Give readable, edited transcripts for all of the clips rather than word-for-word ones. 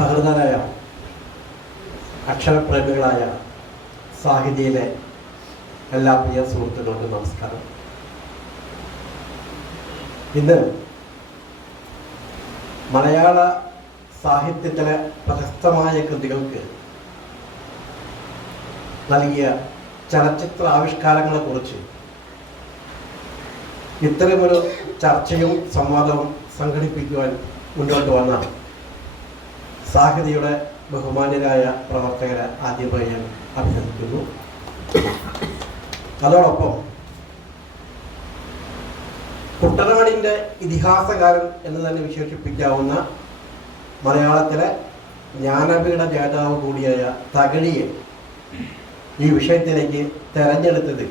സഹൃദരായ അക്ഷരപ്രേമികളായ സാഹിതിയിലെ എല്ലാ പ്രിയ സുഹൃത്തുക്കൾക്കും നമസ്കാരം. ഇന്ന് മലയാള സാഹിത്യത്തിലെ പ്രശസ്തമായ കൃതികൾക്ക് നൽകിയ ചലച്ചിത്ര ആവിഷ്കാരങ്ങളെക്കുറിച്ച് ഇത്തരമൊരു ചർച്ചയും സംവാദവും സംഘടിപ്പിക്കുവാൻ മുന്നോട്ട് വന്ന സാഹിതിയുടെ ബഹുമാന്യരായ പ്രവർത്തകരെ ആദ്യമായി ഞാൻ അഭിനന്ദിക്കുന്നു. അതോടൊപ്പം കുട്ടനാടിൻ്റെ ഇതിഹാസകാരൻ എന്ന് തന്നെ വിശേഷിപ്പിക്കാവുന്ന മലയാളത്തിലെ ജ്ഞാനപീഠ ജേതാവ് കൂടിയായ തകഴിയെ ഈ വിഷയത്തിലേക്ക് തെരഞ്ഞെടുത്തതിൽ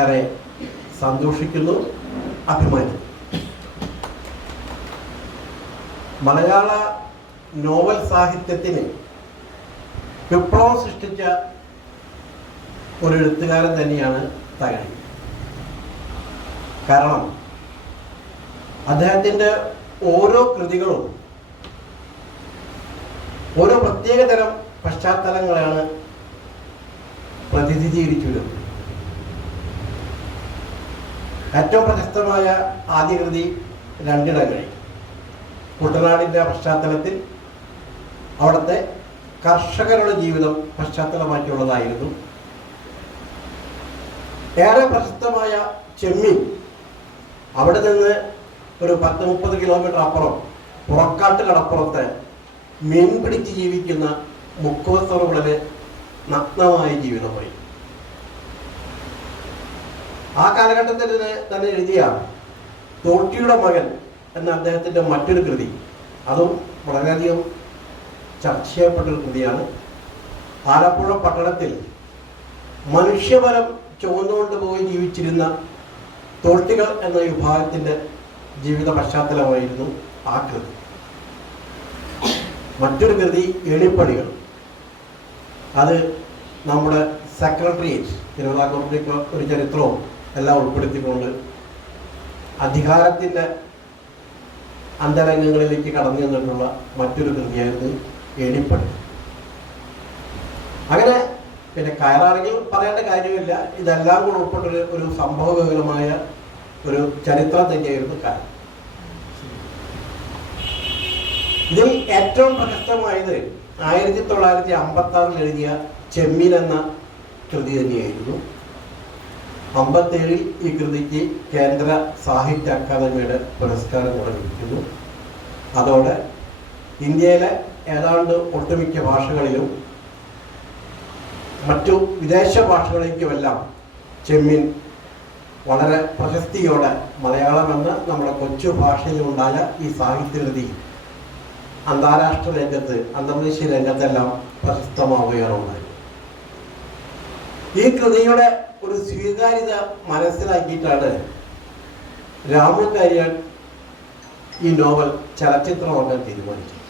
ഏറെ സന്തോഷിക്കുന്നു, അഭിമാനിക്കുന്നു. മലയാള നോവൽ സാഹിത്യത്തിന് വിപ്ലവം സൃഷ്ടിച്ച ഒരു എഴുത്തുകാരൻ തന്നെയാണ് തകഴി. കാരണം അദ്ദേഹത്തിൻ്റെ ഓരോ കൃതികളും ഓരോ പ്രത്യേകതരം പശ്ചാത്തലങ്ങളാണ് പ്രതിനിധീകരിച്ചു വരുന്നത്. ഏറ്റവും പ്രശസ്തമായ ആദ്യ കൃതി രണ്ടിടങ്ങളിൽ കുട്ടനാടിൻ്റെ പശ്ചാത്തലത്തിൽ അവിടുത്തെ കർഷകരുടെ ജീവിതം പശ്ചാത്തലമാക്കിയുള്ളതായിരുന്നു. ഏറെ പ്രശസ്തമായ ചെമ്മീൻ അവിടെ നിന്ന് ഒരു 10-30 കിലോമീറ്റർ അപ്പുറം പുറക്കാട്ടിലടപ്പുറത്തെ മീൻ പിടിച്ച് ജീവിക്കുന്ന മുക്കുവസ്തറുകളിലെ നഗ്നമായ ജീവിതമായി. ആ കാലഘട്ടത്തിൽ തന്നെ എഴുതിയ തോട്ടിയുടെ മകൻ എന്ന അദ്ദേഹത്തിൻ്റെ മറ്റൊരു കൃതി, അതും വളരെയധികം ചർച്ച ചെയ്യപ്പെട്ടൊരു കൃതിയാണ്. ആലപ്പുഴ പട്ടണത്തിൽ മനുഷ്യബലം ചുവന്നുകൊണ്ട് പോയി ജീവിച്ചിരുന്ന തോട്ടികൾ എന്ന വിഭാഗത്തിൻ്റെ ജീവിത പശ്ചാത്തലമായിരുന്നു ആ കൃതി. മറ്റൊരു കൃതി എളിപ്പണികൾ, അത് നമ്മുടെ സെക്രട്ടേറിയറ്റ് തിരുവിതാംകൂറിൻ്റെ ഒരു ചരിത്രവും എല്ലാം ഉൾപ്പെടുത്തിക്കൊണ്ട് അധികാരത്തിൻ്റെ അന്തരംഗങ്ങളിലേക്ക് കടന്നു ചെന്നിട്ടുള്ള മറ്റൊരു കൃതിയായിരുന്നു എളിപ്പണി. അങ്ങനെ പിന്നെ കയറാണെങ്കിൽ പറയേണ്ട കാര്യമില്ല, ഇതെല്ലാം കൂടെ ഉൾപ്പെട്ടൊരു ഒരു സംഭവബഹുലമായ ഒരു ചരിത്രം തന്നെയായിരുന്നു കാലം. ഇതിൽ ഏറ്റവും പ്രശസ്തമായത് 1956 എഴുതിയ ചെമ്മീൻ എന്ന കൃതി തന്നെയായിരുന്നു. 57 ഈ കൃതിക്ക് കേന്ദ്ര സാഹിത്യ അക്കാദമിയുടെ പുരസ്കാരം കൂടെ ലഭിക്കുന്നു. അതോടെ ഇന്ത്യയിലെ ഏതാണ്ട് ഒട്ടുമിക്ക ഭാഷകളിലും മറ്റു വിദേശ ഭാഷകളിലേക്കുമെല്ലാം ചെമ്മീൻ വളരെ പ്രശസ്തിയോടെ മലയാളം എന്ന നമ്മുടെ കൊച്ചു ഭാഷയിലുണ്ടായ ഈ സാഹിത്യകൃതി അന്താരാഷ്ട്ര രംഗത്ത്, അന്തർദേശീയ രംഗത്തെല്ലാം പ്രശസ്തമാവുകയാണുണ്ടായത്. ഈ കൃതിയുടെ ഒരു സ്വീകാര്യത മനസ്സിലാക്കിയിട്ടാണ് രാമു കാര്യാൻ ഈ നോവൽ ചലച്ചിത്രമാക്കാൻ തീരുമാനിച്ചത്.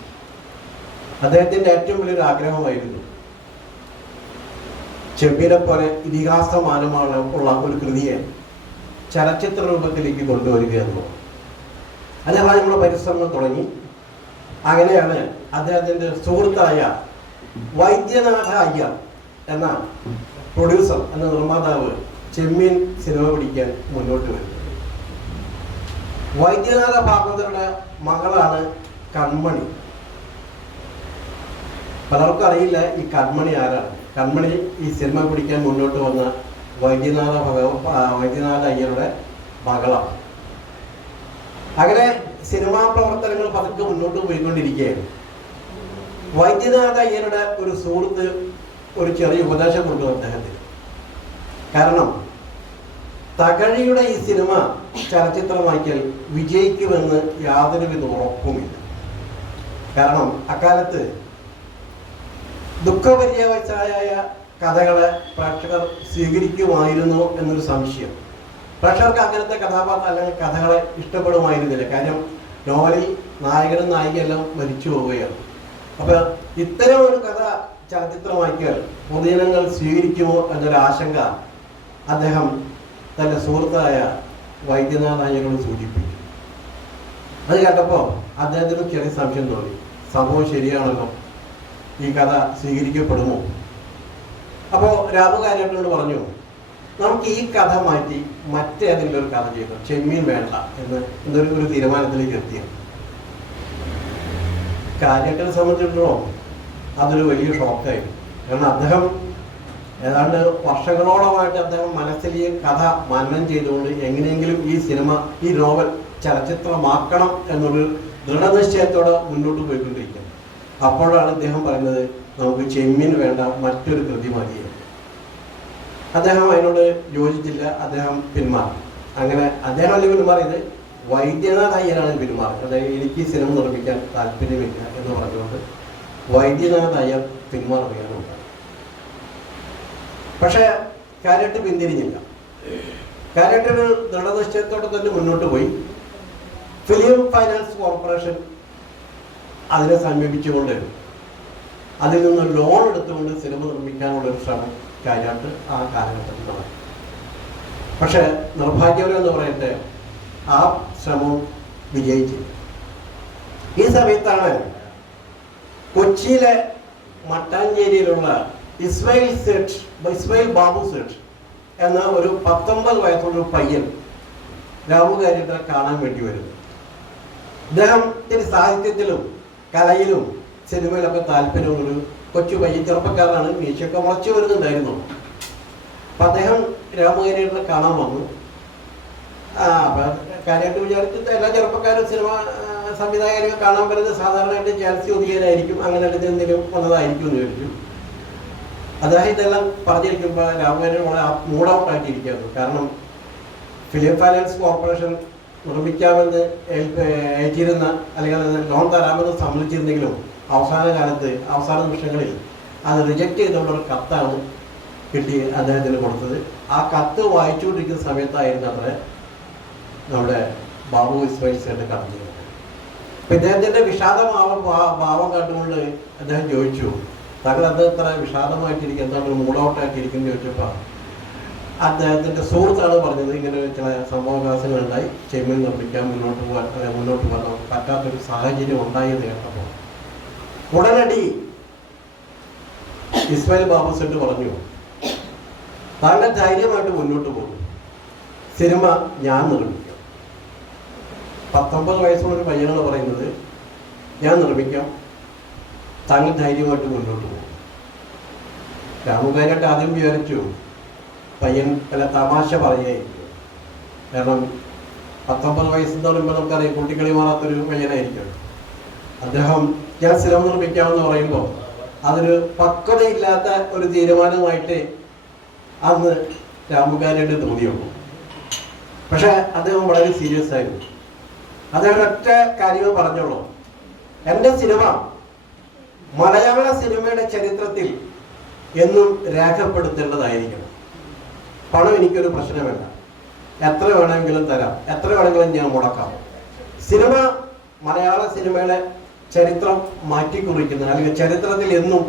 അദ്ദേഹത്തിൻ്റെ ഏറ്റവും വലിയൊരു ആഗ്രഹമായിരുന്നു ചെമ്മീനെ പോലെ ഇതിഹാസമാനമാണ് ഉള്ള ഒരു കൃതിയെ ചലച്ചിത്ര രൂപത്തിലേക്ക് കൊണ്ടുവരിക എന്നുള്ളത്. അദ്ദേഹം നമ്മുടെ പരിശ്രമം തുടങ്ങി. അങ്ങനെയാണ് അദ്ദേഹത്തിൻ്റെ സുഹൃത്തായ വൈദ്യനാഥ അയ്യർ എന്ന പ്രൊഡ്യൂസർ എന്ന നിർമ്മാതാവ് ചെമ്മീൻ സിനിമ പിടിക്കാൻ മുന്നോട്ട് വരുന്നത്. വൈദ്യനാഥ ഭാഗവതരുടെ മകളാണ് കൺമണി. പലർക്കും അറിയില്ല ഈ കൺമണി ആരാണ്. കൺമണി ഈ സിനിമ പിടിക്കാൻ മുന്നോട്ട് വന്ന വൈദ്യനാഥ അയ്യരുടെ മകളാണ്. അങ്ങനെ സിനിമാ പ്രവർത്തനങ്ങൾ പതുക്കെ മുന്നോട്ട് പോയിക്കൊണ്ടിരിക്കുകയാണ്. വൈദ്യനാഥ അയ്യരുടെ ഒരു സുഹൃത്ത് ഒരു ചെറിയ ഉപദേശം കൊണ്ടു അദ്ദേഹത്തിന്. കാരണം തകഴിയുടെ ഈ സിനിമ ചലച്ചിത്രമാക്കിയാൽ വിജയിക്കുമെന്ന് യാതൊരുവിധ ഉറപ്പുമില്ല. കാരണം അക്കാലത്ത് ദുഃഖപര്യവശായ കഥകളെ പ്രേക്ഷകർ സ്വീകരിക്കുമായിരുന്നു എന്നൊരു സംശയം. പ്രേക്ഷകർക്ക് അങ്ങനത്തെ കഥാപാത്രം അല്ലെങ്കിൽ കഥകളെ ഇഷ്ടപ്പെടുമായിരുന്നില്ല. കാര്യം നോവലിൽ നായകനും നായികയെല്ലാം മരിച്ചു പോവുകയാണ്. അപ്പോൾ ഇത്തരം ഒരു കഥ ചലച്ചിത്രമാക്കിയാൽ പൊതുജനങ്ങൾ സ്വീകരിക്കുമോ എന്നൊരു ആശങ്ക അദ്ദേഹം തൻ്റെ സുഹൃത്തായ വൈദ്യനാഥ അയ്യരോട് സൂചിപ്പിച്ചു. അത് കേട്ടപ്പോൾ അദ്ദേഹത്തിന് ചെറിയ സംശയം തോന്നി. സംഭവം ശരിയാണല്ലോ, ഈ കഥ സ്വീകരിക്കപ്പെടുമോ? അപ്പോൾ രാമു കാര്യമായിട്ടോട് പറഞ്ഞു, നമുക്ക് ഈ കഥ മാറ്റി മറ്റേതെങ്കിലും ഒരു കഥ ചെയ്യണം, ചെമ്മീൻ വേണ്ട എന്നൊരു തീരുമാനത്തിലേക്ക് എത്തിയത്. കാര്യത്തിനെ സംബന്ധിച്ചിടത്തോളം അതൊരു വലിയ ഷോക്കായിരുന്നു. കാരണം അദ്ദേഹം ഏതാണ്ട് വർഷങ്ങളോളമായിട്ട് അദ്ദേഹം മനസ്സിൽ ഈ കഥ മനനം ചെയ്തുകൊണ്ട് എങ്ങനെയെങ്കിലും ഈ നോവൽ ചലച്ചിത്രമാക്കണം എന്നൊരു ദൃഢനിശ്ചയത്തോടെ മുന്നോട്ട് പോയിക്കൊണ്ടിരിക്കുന്നത്. അപ്പോഴാണ് അദ്ദേഹം പറയുന്നത്, നമുക്ക് ചെമ്മീൻ വേണ്ട, മറ്റൊരു കൃതി മതി. അദ്ദേഹം അതിനോട് യോജിച്ചില്ല, അദ്ദേഹം പിന്മാറി. അങ്ങനെ അദ്ദേഹം അല്ല പിന്മാറിയത്, വൈദ്യനാഥ് അയ്യരാണ് പിന്മാറി. അതായത് എനിക്ക് സിനിമ നിർമ്മിക്കാൻ താല്പര്യമില്ല എന്ന് പറഞ്ഞുകൊണ്ട് വൈദ്യനാഥ് അയ്യർ പിന്മാറുകയാണുണ്ടായത്. പക്ഷേ കാര്യമായിട്ട് പിന്തിരിഞ്ഞില്ല. കാര്യമായിട്ടൊരു ദൃഢനിശ്ചയത്തോടെ തന്നെ മുന്നോട്ട് പോയി. ഫിലിം ഫൈനാൻസ് കോർപ്പറേഷൻ അതിനെ സമീപിച്ചുകൊണ്ട് അതിൽ നിന്ന് ലോൺ എടുത്തുകൊണ്ട് സിനിമ നിർമ്മിക്കാനുള്ളൊരു ശ്രമം കാര്യമായിട്ട് ആ കാലഘട്ടത്തിൽ നടന്നു. പക്ഷെ നിർഭാഗ്യവരെന്ന് പറയട്ടെ, ആ ശ്രമം വിജയിച്ചില്ല. ഈ സമയത്താണ് കൊച്ചിയിലെ മട്ടാഞ്ചേരിയിലുള്ള ഇസ്മായിൽ ബാബു സേഠ് എന്ന ഒരു 19 വയസ്സുള്ള പയ്യൻ രാമു കാര്യത്തെ കാണാൻ വേണ്ടി വരുന്നു. അദ്ദേഹത്തിന് സാഹിത്യത്തിലും കലയിലും സിനിമയിലൊക്കെ താല്പര്യമുള്ളൊരു കൊച്ചു പയ്യൻ, ചെറുപ്പക്കാരനാണ്, മീശയൊക്കെ മുളച്ചു വരുന്നുണ്ടായിരുന്നു. അപ്പം അദ്ദേഹം രാമകാരിയെ കാണാൻ വന്നു. അപ്പം കാര്യമായിട്ട് വിചാരിച്ചിട്ട് എല്ലാ ചെറുപ്പക്കാരും സിനിമ സംവിധായകരെ കാണാൻ വരുന്നത് സാധാരണയായിട്ട് ജാൻസി ഒതുങ്ങിയതായിരിക്കും, അങ്ങനെ എന്തെങ്കിലും വന്നതായിരിക്കും എന്ന് ചോദിച്ചു. അദ്ദേഹം ഇതെല്ലാം പറഞ്ഞിരിക്കുമ്പോൾ രാമകാരിയോട് മൂഡ് ഔട്ട് ആക്കിയിരിക്കുന്നു. കാരണം ഫിലിം ഫൈനാൻസ് കോർപ്പറേഷൻ നിർമ്മിക്കാമെന്ന് ഏറ്റിരുന്ന അല്ലെങ്കിൽ ലോൺ തരാമെന്ന് സമ്മതിച്ചിരുന്നെങ്കിലും അവസാന നിമിഷങ്ങളിൽ അത് റിജക്റ്റ് ചെയ്തുകൊണ്ടൊരു കത്താണ് കിട്ടി അദ്ദേഹത്തിന് കൊടുത്തത്. ആ കത്ത് വായിച്ചുകൊണ്ടിരിക്കുന്ന സമയത്തായിരുന്നു അത്ര നമ്മുടെ ബാബു ഇസ്മായിൽ സേഠ് കടന്നു. അപ്പം ഇദ്ദേഹത്തിൻ്റെ ഭാവം കണ്ടുകൊണ്ട് അദ്ദേഹം ചോദിച്ചു, താങ്കൾ അത് ഇത്ര വിഷാദമായിട്ടിരിക്കും, എന്താണ് മൂഡ് ഔട്ടായിട്ടിരിക്കുന്നു ചോദിച്ചപ്പോൾ അദ്ദേഹത്തിൻ്റെ സുഹൃത്താണ് പറഞ്ഞത്, ഇങ്ങനെ ചില സംഭവവികാസങ്ങളുണ്ടായി, ചെമ്മീൻ നിർമ്മിക്കാൻ മുന്നോട്ട് പോകാൻ പറ്റാത്തൊരു സാഹചര്യം ഉണ്ടായെന്ന് കേട്ടപ്പോൾ ഉടനടി ഇസ്മായിൽ ബാബു സേഠ് പറഞ്ഞു, താങ്കൾ ധൈര്യമായിട്ട് മുന്നോട്ട് പോകും, സിനിമ ഞാൻ നിർമ്മിക്കാം. 19 വയസ്സുള്ളൊരു പയ്യനാണ് പറയുന്നത്, ഞാൻ നിർമ്മിക്കാം, താങ്കൾ ധൈര്യമായിട്ട് മുന്നോട്ട് പോകും. രാമുകാരായിട്ട് ആദ്യം വിചാരിച്ചു പയ്യൻ വല്ല തമാശ പറയുകയായിരിക്കും. കാരണം 19 വയസ്സെന്ന് പറയുമ്പോൾ നമുക്കറിയാം കുട്ടിക്കളി മാറാത്തൊരു പയ്യനായിരിക്കും. അദ്ദേഹം ഞാൻ സിനിമ നിർമ്മിക്കാമെന്ന് പറയുമ്പോൾ അതൊരു പക്വതയില്ലാത്ത ഒരു തീരുമാനമായിട്ട് അന്ന് രാമുകാരായിട്ട് തോന്നിയുള്ളൂ. പക്ഷെ അദ്ദേഹം വളരെ സീരിയസ് ആയിരുന്നു. അദ്ദേഹം ഒറ്റ കാര്യമേ പറഞ്ഞോളൂ, എൻ്റെ സിനിമ മലയാള സിനിമയുടെ ചരിത്രത്തിൽ എന്നും രേഖപ്പെടുത്തേണ്ടതായിരിക്കണം. പണം എനിക്കൊരു പ്രശ്നമല്ല, എത്ര വേണമെങ്കിലും തരാം, എത്ര വേണമെങ്കിലും ഞാൻ മുടക്കാം. സിനിമ മലയാള സിനിമയുടെ ചരിത്രം മാറ്റിക്കുറിക്കുന്ന അല്ലെങ്കിൽ ചരിത്രത്തിൽ എന്നും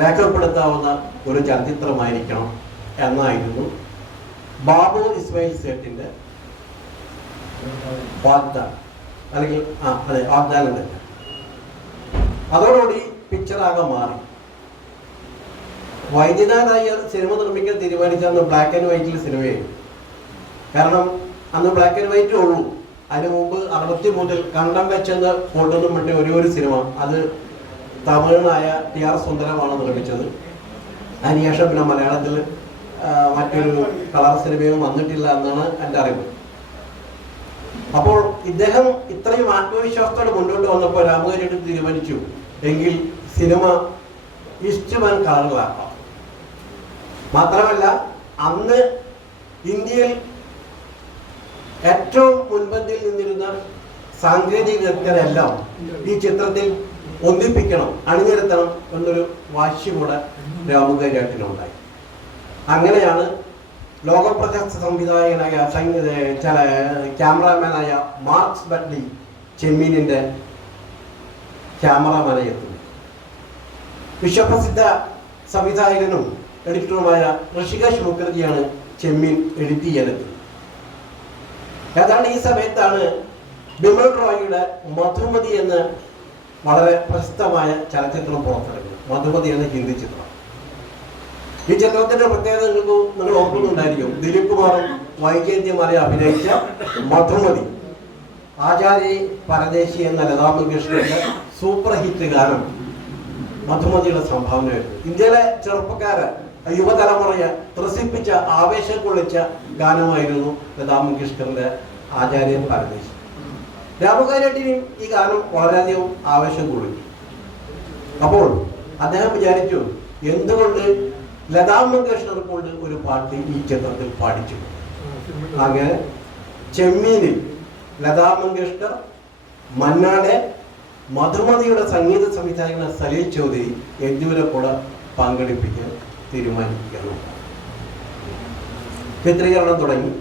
രേഖപ്പെടുത്താവുന്ന ഒരു ചലച്ചിത്രമായിരിക്കണം എന്നായിരുന്നു ബാബു ഇസ്മായിൽ സേഠിൻ്റെ വാഗ്ദാനം. അല്ലെങ്കിൽ വാഗ്ദാനം തന്നെ. അതോടുകൂടി പിക്ചറാകെ മാറി. വൈദ്യനാഥ് അയ്യർ സിനിമ നിർമ്മിക്കാൻ തീരുമാനിച്ചന്ന് ബ്ലാക്ക് ആൻഡ് വൈറ്റിൽ സിനിമയായിരുന്നു. കാരണം അന്ന് ബ്ലാക്ക് ആൻഡ് വൈറ്റേ ഉള്ളൂ. അതിന് മുമ്പ് 63 കണ്ടം വെച്ചെന്ന് കൊണ്ടൊന്നും മറ്റേ ഒരു സിനിമ, അത് തമിഴനായ TR സുന്ദരമാണ് നിർമ്മിച്ചത്. അതിനുശേഷം പിന്നെ മലയാളത്തിൽ മറ്റൊരു കളർ സിനിമയും വന്നിട്ടില്ല എന്നാണ് എൻ്റെ അറിവ്. അപ്പോൾ ഇദ്ദേഹം ഇത്രയും ആത്മവിശ്വാസത്തോടെ മുന്നോട്ട് വന്നപ്പോൾ രാമുകാരിയോട് തീരുമാനിച്ചു, എങ്കിൽ സിനിമ ഈസ്റ്റ്മാൻ കളറുകളാക്കാം. മാത്രമല്ല അന്ന് ഇന്ത്യയിൽ ഏറ്റവും മുൻപന്തിയിൽ നിന്നിരുന്ന സാങ്കേതിക വിദഗ്ധരെല്ലാം ഈ ചിത്രത്തിൽ ഒന്നിപ്പിക്കണം, അണിനിരത്തണം എന്നൊരു വാശി കൂടെ രാമുകാരിയാട്ടിനുണ്ടായി. അങ്ങനെയാണ് ലോകപ്രശസ്ത സംവിധായകനായ ക്യാമറാമാനായ മാർക്സ് ബട്ട്ലി ചെമ്മീനിൻ്റെ ക്യാമറാമാനായി എത്തുന്നു. വിശ്വപ്രസിദ്ധ സംവിധായകനും എഡിറ്ററുമായ ഋഷികേഷ് മുഖർജിയാണ് ചെമ്മീൻ എഡിറ്റ് ചെയ്യാനെത്തുന്നത്. ഏതാണ്ട് ഈ സമയത്താണ് ബിമൽ റോയിയുടെ മധുമതി എന്ന വളരെ പ്രശസ്തമായ ചലച്ചിത്രം പുറത്തിറങ്ങി. മധുമതി എന്ന ഹിന്ദി ചിത്രം. ഈ ചിത്രത്തിന്റെ പ്രത്യേകത നിങ്ങൾ ഓർക്കുന്നുണ്ടായിരിക്കും. ദിലീപ് കുമാറും വൈജയന്തിമാരെ അഭിനയിച്ച മധുമതി, ആചാര്യ പരദേശി എന്ന ലതാ മങ്കേഷ്കറുടെ സൂപ്പർ ഹിറ്റ് ഗാനം മധുമതിയുടെ സംഭാവനയായിരുന്നു. ഇന്ത്യയിലെ ചെറുപ്പക്കാരെ, യുവതലമുറയെ ത്രസിപ്പിച്ച, ആവേശം കൊള്ളിച്ച ഗാനമായിരുന്നു ലതാ മങ്കേഷ്കറിന്റെ ആചാര്യ പരദേശി. രാമകാരിയാട്ടിനും ഈ ഗാനം വളരെയധികം ആവേശം കൊള്ളിച്ചു. അപ്പോൾ അദ്ദേഹം വിചാരിച്ചു, എന്തുകൊണ്ട് ലതാ മങ്കേഷ്കർ കൊണ്ട് ഒരു പാട്ട് ഈ ചിത്രത്തിൽ പാടിച്ചു. അങ്ങനെ ചെമ്മീനിൽ ലതാ മങ്കേഷ്കർ, മന്നാടെ, മധുമതിയുടെ സംഗീത സംവിധായകൻ സലീൽ ചൗധരി എന്നിവരെ കൂടെ പങ്കെടുപ്പിക്കാൻ തീരുമാനിക്കുകയാണ്. ചിത്രീകരണം തുടങ്ങി.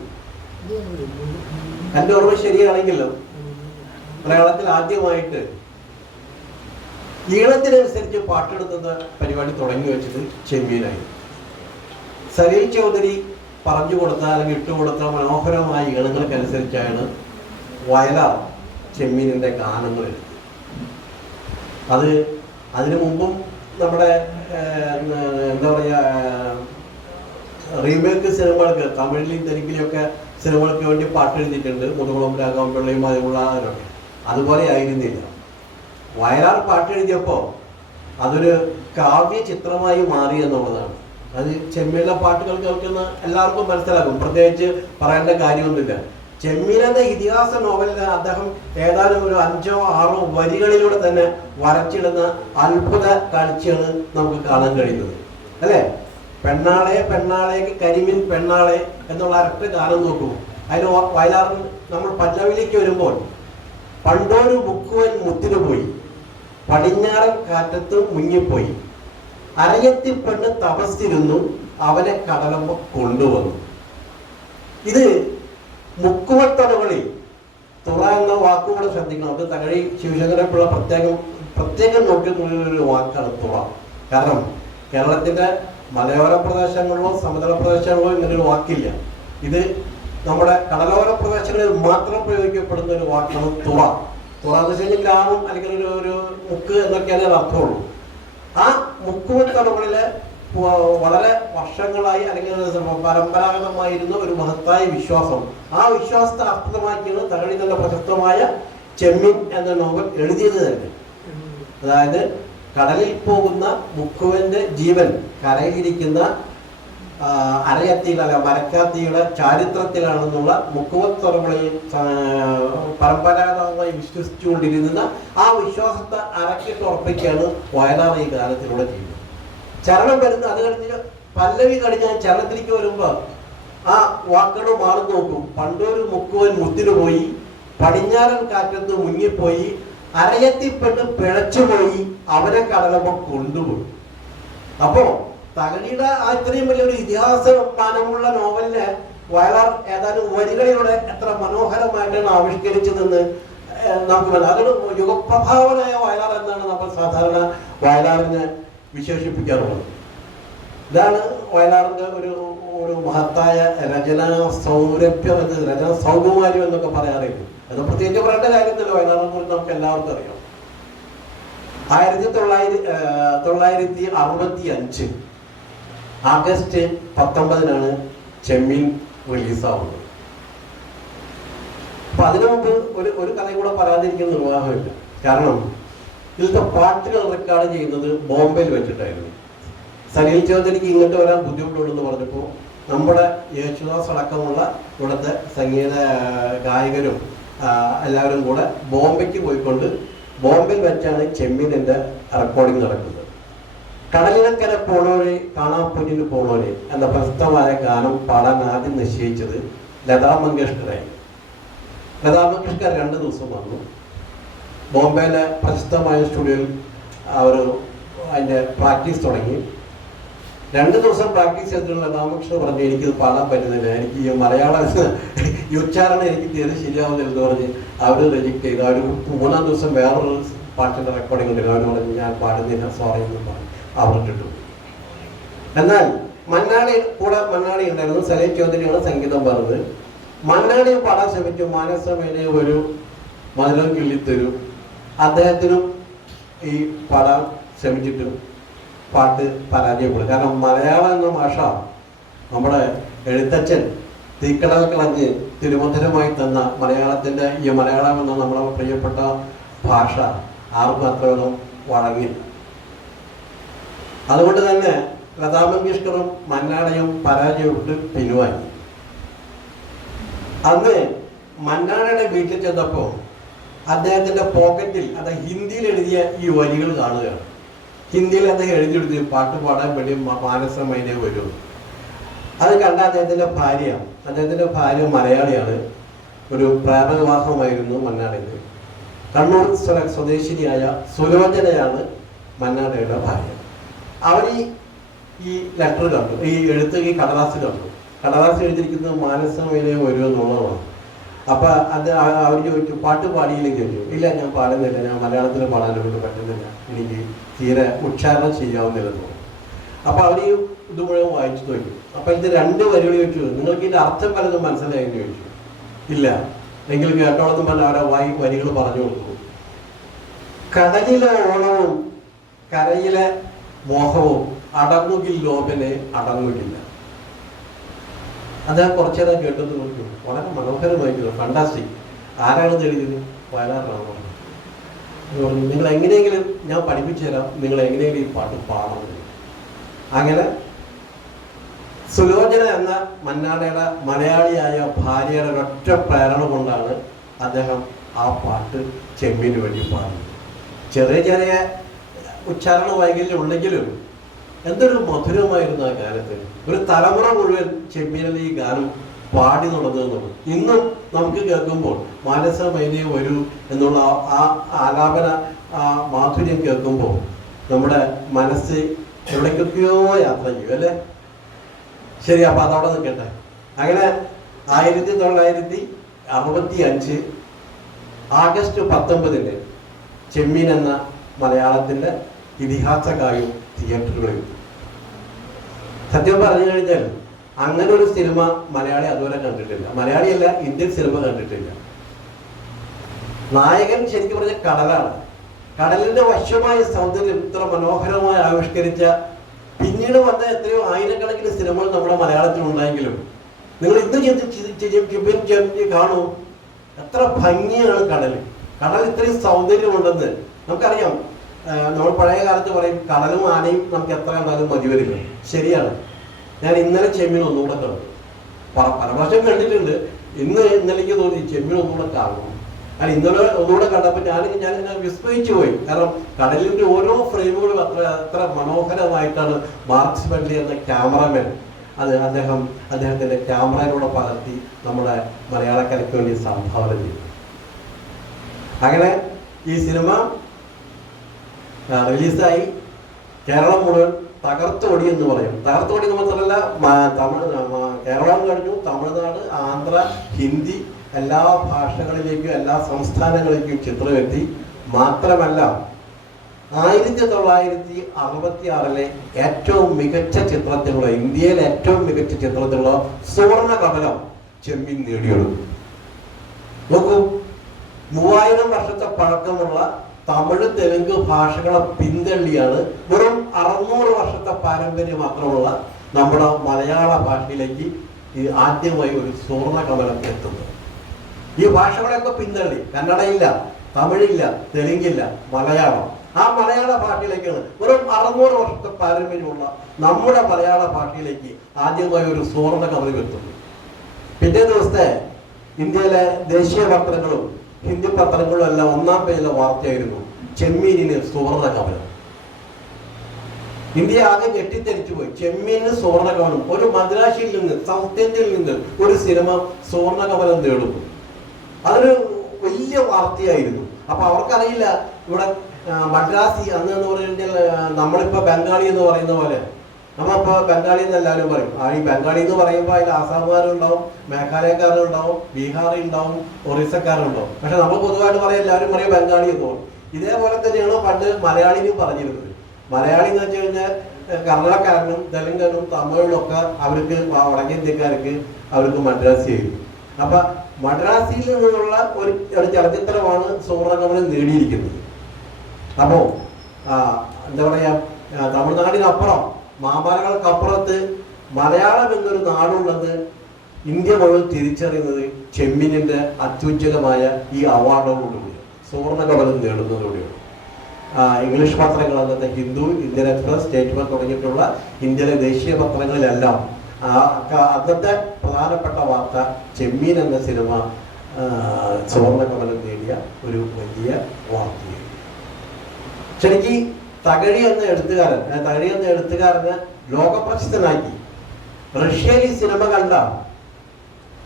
എൻ്റെ ഓർമ്മ ശരിയാണെങ്കിലും മലയാളത്തിൽ ആദ്യമായിട്ട് ഈണത്തിനനുസരിച്ച് പാട്ടെടുക്കുന്ന പരിപാടി തുടങ്ങി വെച്ചത് ചെമ്മീനായി. സലീൽ ചൗധരി പറഞ്ഞു കൊടുത്ത അല്ലെങ്കിൽ ഇട്ടുകൊടുത്ത മനോഹരമായ ഈണങ്ങൾക്കനുസരിച്ചാണ് വയലാർ ചെമ്മീനിൻ്റെ ഗാനങ്ങൾ എഴുതി. അതിനു മുമ്പും നമ്മുടെ എന്താ പറയുക, റീമേക്ക് സിനിമകൾക്ക്, തമിഴിലും തെലുങ്കിലൊക്കെ സിനിമകൾക്ക് വേണ്ടി പാട്ട് എഴുതിയിട്ടുണ്ട്. മുതുകുളം രാഘവൻപിള്ളയും അതിമുള്ളവരൊക്കെ. അതുപോലെ ആയിരുന്നില്ല. വയലാർ പാട്ട് എഴുതിയപ്പോൾ അതൊരു കാവ്യ ചിത്രമായി മാറി എന്നുള്ളതാണ്. അത് ചെമ്മീനിലെ പാട്ടുകൾ കേൾക്കുന്ന എല്ലാവർക്കും മനസ്സിലാകും, പ്രത്യേകിച്ച് പറയേണ്ട കാര്യമൊന്നുമില്ല. ചെമ്മീൻ എന്ന ഇതിഹാസ നോവലിൽ അദ്ദേഹം ഏതാനും ഒരു 5 or 6 വരികളിലൂടെ തന്നെ വരച്ചിടുന്ന അത്ഭുത കാഴ്ചയാണ് നമുക്ക് കാണാൻ കഴിയുന്നത്, അല്ലേ? പെണ്ണാളെ പെണ്ണാളേക്ക് കരിമീൻ പെണ്ണാളെ എന്നുള്ള അരട്ട് ഗാനം നോക്കൂ. അതിന് വയലാറിന് നമ്മൾ പല്ലവിലേക്ക് വരുമ്പോൾ, പണ്ടൊരു മുക്കുവൻ മുത്തിനു പോയി, പടിഞ്ഞാറൻ കാറ്റത്ത് മുങ്ങിപ്പോയി, അരയത്തി പെണ്ണ് തപസ്സിരുന്നു, അവനെ കടലമ്മ കൊണ്ടുവന്നു. ഇത് മുക്കുവത്തടകളിൽ തുറ എന്ന വാക്കുകൂടെ ശ്രദ്ധിക്കണം. അത് തകഴി ശിവശങ്കരപ്പിള്ള പ്രത്യേകം നോക്കിയിട്ടുള്ളൊരു വാക്കാണ് തുറ. കാരണം കേരളത്തിന്റെ മലയോര പ്രദേശങ്ങളിലോ സമതല പ്രദേശങ്ങളിലോ ഇങ്ങനൊരു വാക്കില്ല. ഇത് നമ്മുടെ കടലോര പ്രദേശങ്ങളിൽ മാത്രം പ്രയോഗിക്കപ്പെടുന്ന ഒരു വാക്കാണ് തുറ. തുറ എന്ന് വെച്ച് കഴിഞ്ഞാൽ ഗ്രാമം അല്ലെങ്കിൽ ഒരു മുക്ക് എന്നൊക്കെയാണ് അർത്ഥമുള്ളൂ. ആ മുക്കുവത്തടകളിലെ വളരെ വർഷങ്ങളായി അല്ലെങ്കിൽ പരമ്പരാഗതമായിരുന്ന ഒരു മഹത്തായ വിശ്വാസം, ആ വിശ്വാസത്തെ അർത്ഥമാക്കിയാണ് തകഴി തന്നെ പ്രശസ്തമായ ചെമ്മീൻ എന്ന നോവൽ എഴുതിയത് തന്നെ. അതായത് കടലിൽ പോകുന്ന മുക്കുവന്റെ ജീവൻ കരയിലിരിക്കുന്ന അരയത്തിയിൽ അല്ല മരക്കാത്തിയുടെ ചാരിത്രത്തിലാണെന്നുള്ള മുക്കുവത്തുറകളിൽ പരമ്പരാഗതമായി വിശ്വസിച്ചുകൊണ്ടിരുന്ന ആ വിശ്വാസത്തെ അരക്കിട്ടുറപ്പിക്കുകയാണ് വയലാർ ഈ ഗാനത്തിലൂടെ ചെയ്യുന്നത്. ചരണം വരുന്ന അത് കഴിഞ്ഞ് പല്ലവി കഴിഞ്ഞാൽ ചരണത്തിലേക്ക് വരുമ്പോൾ ആ വാക്കുകൾ മാറി നോക്കും. പണ്ടൊരു മുക്കുവൻ മുത്തിനു പോയി, പടിഞ്ഞാറൻ കാറ്റത്ത് മുങ്ങിപ്പോയി, അരയത്തിപ്പെട്ട് പിഴച്ചുപോയി, അവനെ കടലമ്മ കൊണ്ടുപോയി. അപ്പോ തകഴിയുടെ ആ ഇത്രയും വലിയൊരു ഇതിഹാസ മാനമുള്ള നോവലിനെ വയലാർ ഏതാനും വരികളിലൂടെ എത്ര മനോഹരമായിട്ടാണ് ആവിഷ്കരിച്ചതെന്ന് നമുക്ക് അതൊരു യുഗപ്രഭാവനായ വയലാർ എന്നാണ് നമ്മൾ സാധാരണ വയലാറിനെ വിശേഷിപ്പിക്കാറുള്ളത്. ഇതാണ് വയലാറിന്റെ ഒരു മഹത്തായ രചനാ സൗരഭ്യം, രചനാ സൗകുമാര്യം എന്നൊക്കെ പറയാറില്ല. അത് പ്രത്യേകിച്ച് പറയേണ്ട കാര്യത്തില്ല, വയലാറിനെ കുറിച്ച് നമുക്ക് എല്ലാവർക്കും അറിയാം. 1965 ആഗസ്റ്റ് 19 ചെമ്മീൻ റിലീസാവുന്നത്. അപ്പൊ അതിനു മുമ്പ് ഒരു കഥ കൂടെ പറയാതിരിക്കുന്ന നിർവാഹമില്ല. കാരണം ഇതിലത്തെ പാട്ടുകൾ റെക്കോർഡ് ചെയ്യുന്നത് ബോംബെയിൽ വെച്ചിട്ടായിരുന്നു. സലീൽ ചൗധരിക്ക് ഇങ്ങോട്ട് വരാൻ ബുദ്ധിമുട്ടുണ്ടെന്ന് പറഞ്ഞപ്പോൾ നമ്മുടെ യേശുദാസ് അടക്കമുള്ള ഇവിടുത്തെ സംഗീത ഗായകരും എല്ലാവരും കൂടെ ബോംബെക്ക് പോയിക്കൊണ്ട് ബോംബെയിൽ വെച്ചാണ് ചെമ്മീനിൻ്റെ റെക്കോർഡിങ് നടക്കുന്നത്. കടലിനക്കര പോണോരെ കാണാപ്പൊന്നിന് പോണോരെ എന്ന പ്രശസ്തമായ ഗാനം പാടാൻ ആദ്യം നിശ്ചയിച്ചത് ലതാ മങ്കേഷ്കറായിരുന്നു. ലതാ മങ്കേഷ്കർ 2 ദിവസം വന്നു. ബോംബെയിലെ പ്രശസ്തമായ സ്റ്റുഡിയോയിൽ അവർ അതിൻ്റെ പ്രാക്ടീസ് തുടങ്ങി. 2 ദിവസം പ്രാക്ടീസ് ചെയ്തിട്ടുള്ള ലതാ മങ്കേഷ്കർ പറഞ്ഞു, എനിക്കിത് പാടാൻ പറ്റുന്നില്ല, എനിക്ക് ഈ മലയാള ഈ ഉച്ചാരണം എനിക്ക് തീരെ ശരിയാവുന്നില്ലെന്ന് പറഞ്ഞ് അവർ റിജക്ട് ചെയ്തു. അവർ 3-ാം ദിവസം വേറൊരു പാട്ടിൻ്റെ റെക്കോർഡിംഗ് ഉണ്ട്, അവർ പറഞ്ഞു ഞാൻ പാടുന്നില്ല, സോറി എന്ന് പറഞ്ഞു അവർ ഇട്ടിട്ടു. എന്നാൽ മന്നാടി ഉണ്ടായിരുന്നു. സലീൽ ചൗധരിയാണ് സംഗീതം പറഞ്ഞത്. മന്നാടി പാടാൻ ശ്രമിച്ചു. മാനസമേനെ ഒരു മധുരം കിള്ളിത്തരും, അദ്ദേഹത്തിനും ഈ പാടാൻ ശ്രമിച്ചിട്ടും പാട്ട് പരാജയപ്പെടും. കാരണം മലയാളം എന്ന ഭാഷ നമ്മുടെ എഴുത്തച്ഛൻ തീക്കടൽ കളഞ്ഞ് തിരുമധുരമായി തന്ന മലയാളത്തിൻ്റെ ഈ മലയാളം എന്ന നമ്മുടെ പ്രിയപ്പെട്ട ഭാഷ ആർക്കും അത്രയൊന്നും വഴങ്ങില്ല. അതുകൊണ്ട് തന്നെ ലതാ മങ്കേഷ്കറും മന്നാടയും പരാജയപ്പെട്ട് പിൻവാങ്ങി. അന്ന് മന്നാടയുടെ വീട്ടിൽ ചെന്നപ്പോൾ അദ്ദേഹത്തിൻ്റെ പോക്കറ്റിൽ അദ്ദേഹം ഹിന്ദിയിൽ എഴുതിയ ഈ വരികൾ കാണുകയാണ്. ഹിന്ദിയിൽ അദ്ദേഹം എഴുതിയെടുത്ത് പാട്ട് പാടാൻ വേണ്ടി മാനസമൈനെ വരും. അത് കണ്ട അദ്ദേഹത്തിൻ്റെ ഭാര്യ മലയാളിയാണ്. ഒരു പ്രേമവിവാഹമായിരുന്നു മന്നാടയ്ക്ക്. കണ്ണൂർ സ്വദേശിനിയായ സുലോചനയാണ് മന്നാടയുടെ ഭാര്യ. അവർ ഈ ലെറ്റർ കണ്ടു, ഈ കടലാസ് കണ്ടു. കടലാസ് എഴുതിയിരിക്കുന്നത് മാനസമൈനെ വരും എന്നുള്ളതാണ്. അപ്പം അവർ ചോദിച്ചു പാട്ട് പാടിയില്ലെങ്കിൽ ചോദിച്ചു. ഇല്ല, ഞാൻ പാടുന്നില്ല, ഞാൻ മലയാളത്തിൽ പാടാനൊന്നും പറ്റുന്നില്ല, എനിക്ക് തീരെ ഉച്ചാരണം ചെയ്യാവുന്നില്ലെന്ന് പറഞ്ഞു. അപ്പോൾ അവർ ഇത് മുഴുവൻ വായിച്ചു നോക്കി. അപ്പം ഇത് 2 വരികൾ ചോദിച്ചു, നിങ്ങൾക്ക് ഇതിൻ്റെ അർത്ഥം പലതും മനസ്സിലായെന്ന് ചോദിച്ചു. ഇല്ല, എങ്കിൽ കേട്ടോളെന്നും പറഞ്ഞ അവരെ വരികൾ പറഞ്ഞു കൊടുത്തു. കടലിലെ ഓണവും കരയിലെ മോഹവും അടങ്ങുകിൽ ലോകനെ അടങ്ങുകില്ല. അദ്ദേഹം കുറച്ചേരം കേട്ടത് നോക്കൂ, വളരെ മനോഹരമായിരുന്നു, ഫണ്ടാസ്റ്റിക്. ആരാണെന്ന് എഴുതിയത്? വയലാറാണ്. നിങ്ങൾ എങ്ങനെയെങ്കിലും ഞാൻ പഠിപ്പിച്ചു തരാം, നിങ്ങൾ എങ്ങനെയെങ്കിലും ഈ പാട്ട് പാടണം. അങ്ങനെ സുലോചന എന്ന മന്നാടയുടെ മലയാളിയായ ഭാര്യയുടെ ഒരൊറ്റ പ്രേരണ കൊണ്ടാണ് അദ്ദേഹം ആ പാട്ട് ചെമ്മീന് വേണ്ടി പാടുന്നത്. ചെറിയ ചെറിയ ഉച്ചാരണ വൈകല്യം ഉണ്ടെങ്കിലും എന്തൊരു മധുരമായിരുന്നു ആ ഗാനത്തിൽ. ഒരു തലമുറ മുഴുവൻ ചെമ്മീനിൽ ഈ ഗാനം പാടി നടന്നതെന്നുള്ളത് ഇന്നും നമുക്ക് കേൾക്കുമ്പോൾ മാനസമൈനെ വരൂ എന്നുള്ള ആ ആലാപന മാധുര്യം കേൾക്കുമ്പോൾ നമ്മുടെ മനസ്സ് എവിടേക്കൊക്കെയോ യാത്ര ചെയ്യും അല്ലേ? ശരി, അപ്പം അതവിടെ നിൽക്കട്ടെ. അങ്ങനെ 1965 ആഗസ്റ്റ് 19 ചെമ്മീൻ എന്ന മലയാളത്തിൻ്റെ ഇതിഹാസ കാവ്യം തിയേറ്ററുകളിൽ. സത്യം പറഞ്ഞു കഴിഞ്ഞാൽ അങ്ങനെ ഒരു സിനിമ മലയാളി അതുവരെ കണ്ടിട്ടില്ല. മലയാളിയല്ല, ഇന്ത്യൻ സിനിമ കണ്ടിട്ടില്ല. നായകൻ ശരിക്കും പറഞ്ഞ കടലാണ്. കടലിന്റെ വശ്യമായ സൗന്ദര്യം ഇത്ര മനോഹരമായി ആവിഷ്കരിച്ച പിന്നീട് വന്ന എത്രയോ ആയിരക്കണക്കിന് സിനിമകൾ നമ്മുടെ മലയാളത്തിൽ ഉണ്ടായെങ്കിലും നിങ്ങൾ ഇന്ന് കാണൂ, എത്ര ഭംഗിയാണ് കടൽ. കടൽ ഇത്രയും സൗന്ദര്യമുണ്ടെന്ന് നമുക്കറിയാം. നമ്മൾ പഴയ കാലത്ത് പറയും കടലും ആനയും നമുക്ക് എത്ര കണ്ടാലും മതി വരില്ല. ശരിയാണ്. ഞാൻ ഇന്നലെ ചെമ്മീൻ ഒന്നുകൂടെ കണ്ടു. പല പ്രാവശ്യം കണ്ടിട്ടുണ്ട്. ഇന്നലേക്ക് തോന്നി ചെമ്മീൻ ഒന്നുകൂടെ കാണണം. കാരണം ഇന്നലെ ഒന്നുകൂടെ കണ്ടപ്പോൾ ഞാൻ വിസ്മയിച്ചു പോയി. കാരണം കടലിൻ്റെ ഓരോ ഫ്രെയിമുകളും അത്ര മനോഹരമായിട്ടാണ് മാർക്സ് ബെൻലി എന്ന ക്യാമറമാൻ അദ്ദേഹത്തിൻ്റെ ക്യാമറയിലൂടെ പകർത്തി നമ്മുടെ മലയാളക്കരയ്ക്ക് വേണ്ടി സംഭാവന ചെയ്തു. അങ്ങനെ ഈ സിനിമ റിലീസായി കേരളം മുഴുവൻ തകർത്തോടി എന്ന് പറയും. തകർത്തോടി എന്ന് മാത്രമല്ല, കേരളം കഴിഞ്ഞു തമിഴ്നാട്, ആന്ധ്ര, ഹിന്ദി എല്ലാ ഭാഷകളിലേക്കും എല്ലാ സംസ്ഥാനങ്ങളിലേക്കും ചിത്രമെത്തി. മാത്രമല്ല 1966 ഏറ്റവും മികച്ച ചിത്രത്തിനുള്ള, ഇന്ത്യയിലെ ഏറ്റവും മികച്ച ചിത്രത്തിനുള്ള സുവർണ കമലം ചെമ്മീൻ നേടിയെടുത്തു. നോക്കൂ, 3000 വർഷത്തെ പഴക്കമുള്ള തമിഴ് തെലുങ്ക് ഭാഷകളെ പിന്തള്ളിയാണ് വെറും 600 വർഷത്തെ പാരമ്പര്യം മാത്രമുള്ള നമ്മുടെ മലയാള ഭാഷയിലേക്ക് ഈ ആദ്യമായി ഒരു സുവർണ കമലം എത്തുന്നത്. ഈ ഭാഷകളെയൊക്കെ പിന്തള്ളി കന്നഡയില്ല, തമിഴില്ല, തെലുങ്കില്ല, മലയാളം. ആ മലയാള ഭാഷയിലേക്കാണ് വെറും 600 വർഷത്തെ പാരമ്പര്യമുള്ള നമ്മുടെ മലയാള ഭാഷയിലേക്ക് ആദ്യമായി ഒരു സുവർണ കമലം എത്തുന്നു. പിറ്റേ ദിവസത്തെ ഇന്ത്യയിലെ ദേശീയ പത്രങ്ങളും ഹിന്ദി പത്രങ്ങളും എല്ലാം 1-ാം പേജിലെ വാർത്തയായിരുന്നു ചെമ്മീനിന് സുവർണ കമലം. ഇന്ത്യ ആകെ ഞെട്ടിത്തെരിച്ചു പോയി. ചെമ്മീനിന് സുവർണ കമലം. ഒരു മദ്രാശിയിൽ നിന്ന്, സൗത്ത് ഇന്ത്യയിൽ നിന്ന് ഒരു സിനിമ സുവർണ കമലം നേടുന്നു. അതൊരു വലിയ വാർത്തയായിരുന്നു. അപ്പൊ അവർക്കറിയില്ല ഇവിടെ മദ്രാസി എന്ന് പറഞ്ഞാൽ നമ്മളിപ്പോ ബംഗാളി എന്ന് പറയുന്ന പോലെ, നമ്മളിപ്പോ ബംഗാളി എന്ന് എല്ലാവരും പറയും. ഈ ബംഗാളി എന്ന് പറയുമ്പോൾ അതിൽ ആസാമുകാരുണ്ടാവും, മേഘാലയക്കാരുണ്ടാവും, ബീഹാറി ഉണ്ടാവും, ഒറീസക്കാരുണ്ടാവും. പക്ഷെ നമ്മൾ പൊതുവായിട്ട് പറയും, എല്ലാവരും പറയും ബംഗാളി എന്ന് പറയും. ഇതേപോലെ തന്നെയാണ് പണ്ട് മലയാളിനും പറഞ്ഞിരുന്നത്. മലയാളി എന്ന് വെച്ച് കഴിഞ്ഞാൽ കർണാടകക്കാരനും തെലുങ്കനും തമിഴിലും ഒക്കെ അവർക്ക് വടക്കേ ഇന്ത്യക്കാർക്ക് അവർക്ക് മദ്രാസി ആയിരുന്നു. അപ്പൊ മദ്രാസിയിൽ നിന്നുള്ള ഒരു ചലച്ചിത്രമാണ് സുവർണ കമലം നേടിയിരിക്കുന്നത്. അപ്പോൾ എന്താ പറയുക, തമിഴ്നാടിനപ്പുറം മാമലകൾക്കപ്പുറത്ത് മലയാളം എന്നൊരു നാടുള്ളത് ഇന്ത്യ മുഴുവൻ തിരിച്ചറിയുന്നത് ചെമ്മീനിൻ്റെ അത്യുജ്വലമായ ഈ അവാർഡോടുകൂടി സുവർണ്ണ കടൽ നേടുന്നതോടെയാണ്. ഇംഗ്ലീഷ് പത്രങ്ങൾ, അന്നത്തെ ഹിന്ദു, ഇന്ത്യൻ എക്സ്പ്രസ്, സ്റ്റേറ്റ്മെന്റ് തുടങ്ങിയിട്ടുള്ള ഇന്ത്യയിലെ ദേശീയ പത്രങ്ങളിലെല്ലാം അന്നത്തെ പ്രധാനപ്പെട്ട വാർത്ത ചെമ്മീൻ എന്ന സിനിമ സുവർണ്ണ കടൽ നേടിയ ഒരു വലിയ വാർത്തയാണ്. ശരിക്കും തകഴി എന്ന എഴുത്തുകാരനെ ലോകപ്രസിദ്ധനാക്കി. റഷ്യയിൽ ഈ സിനിമ കണ്ട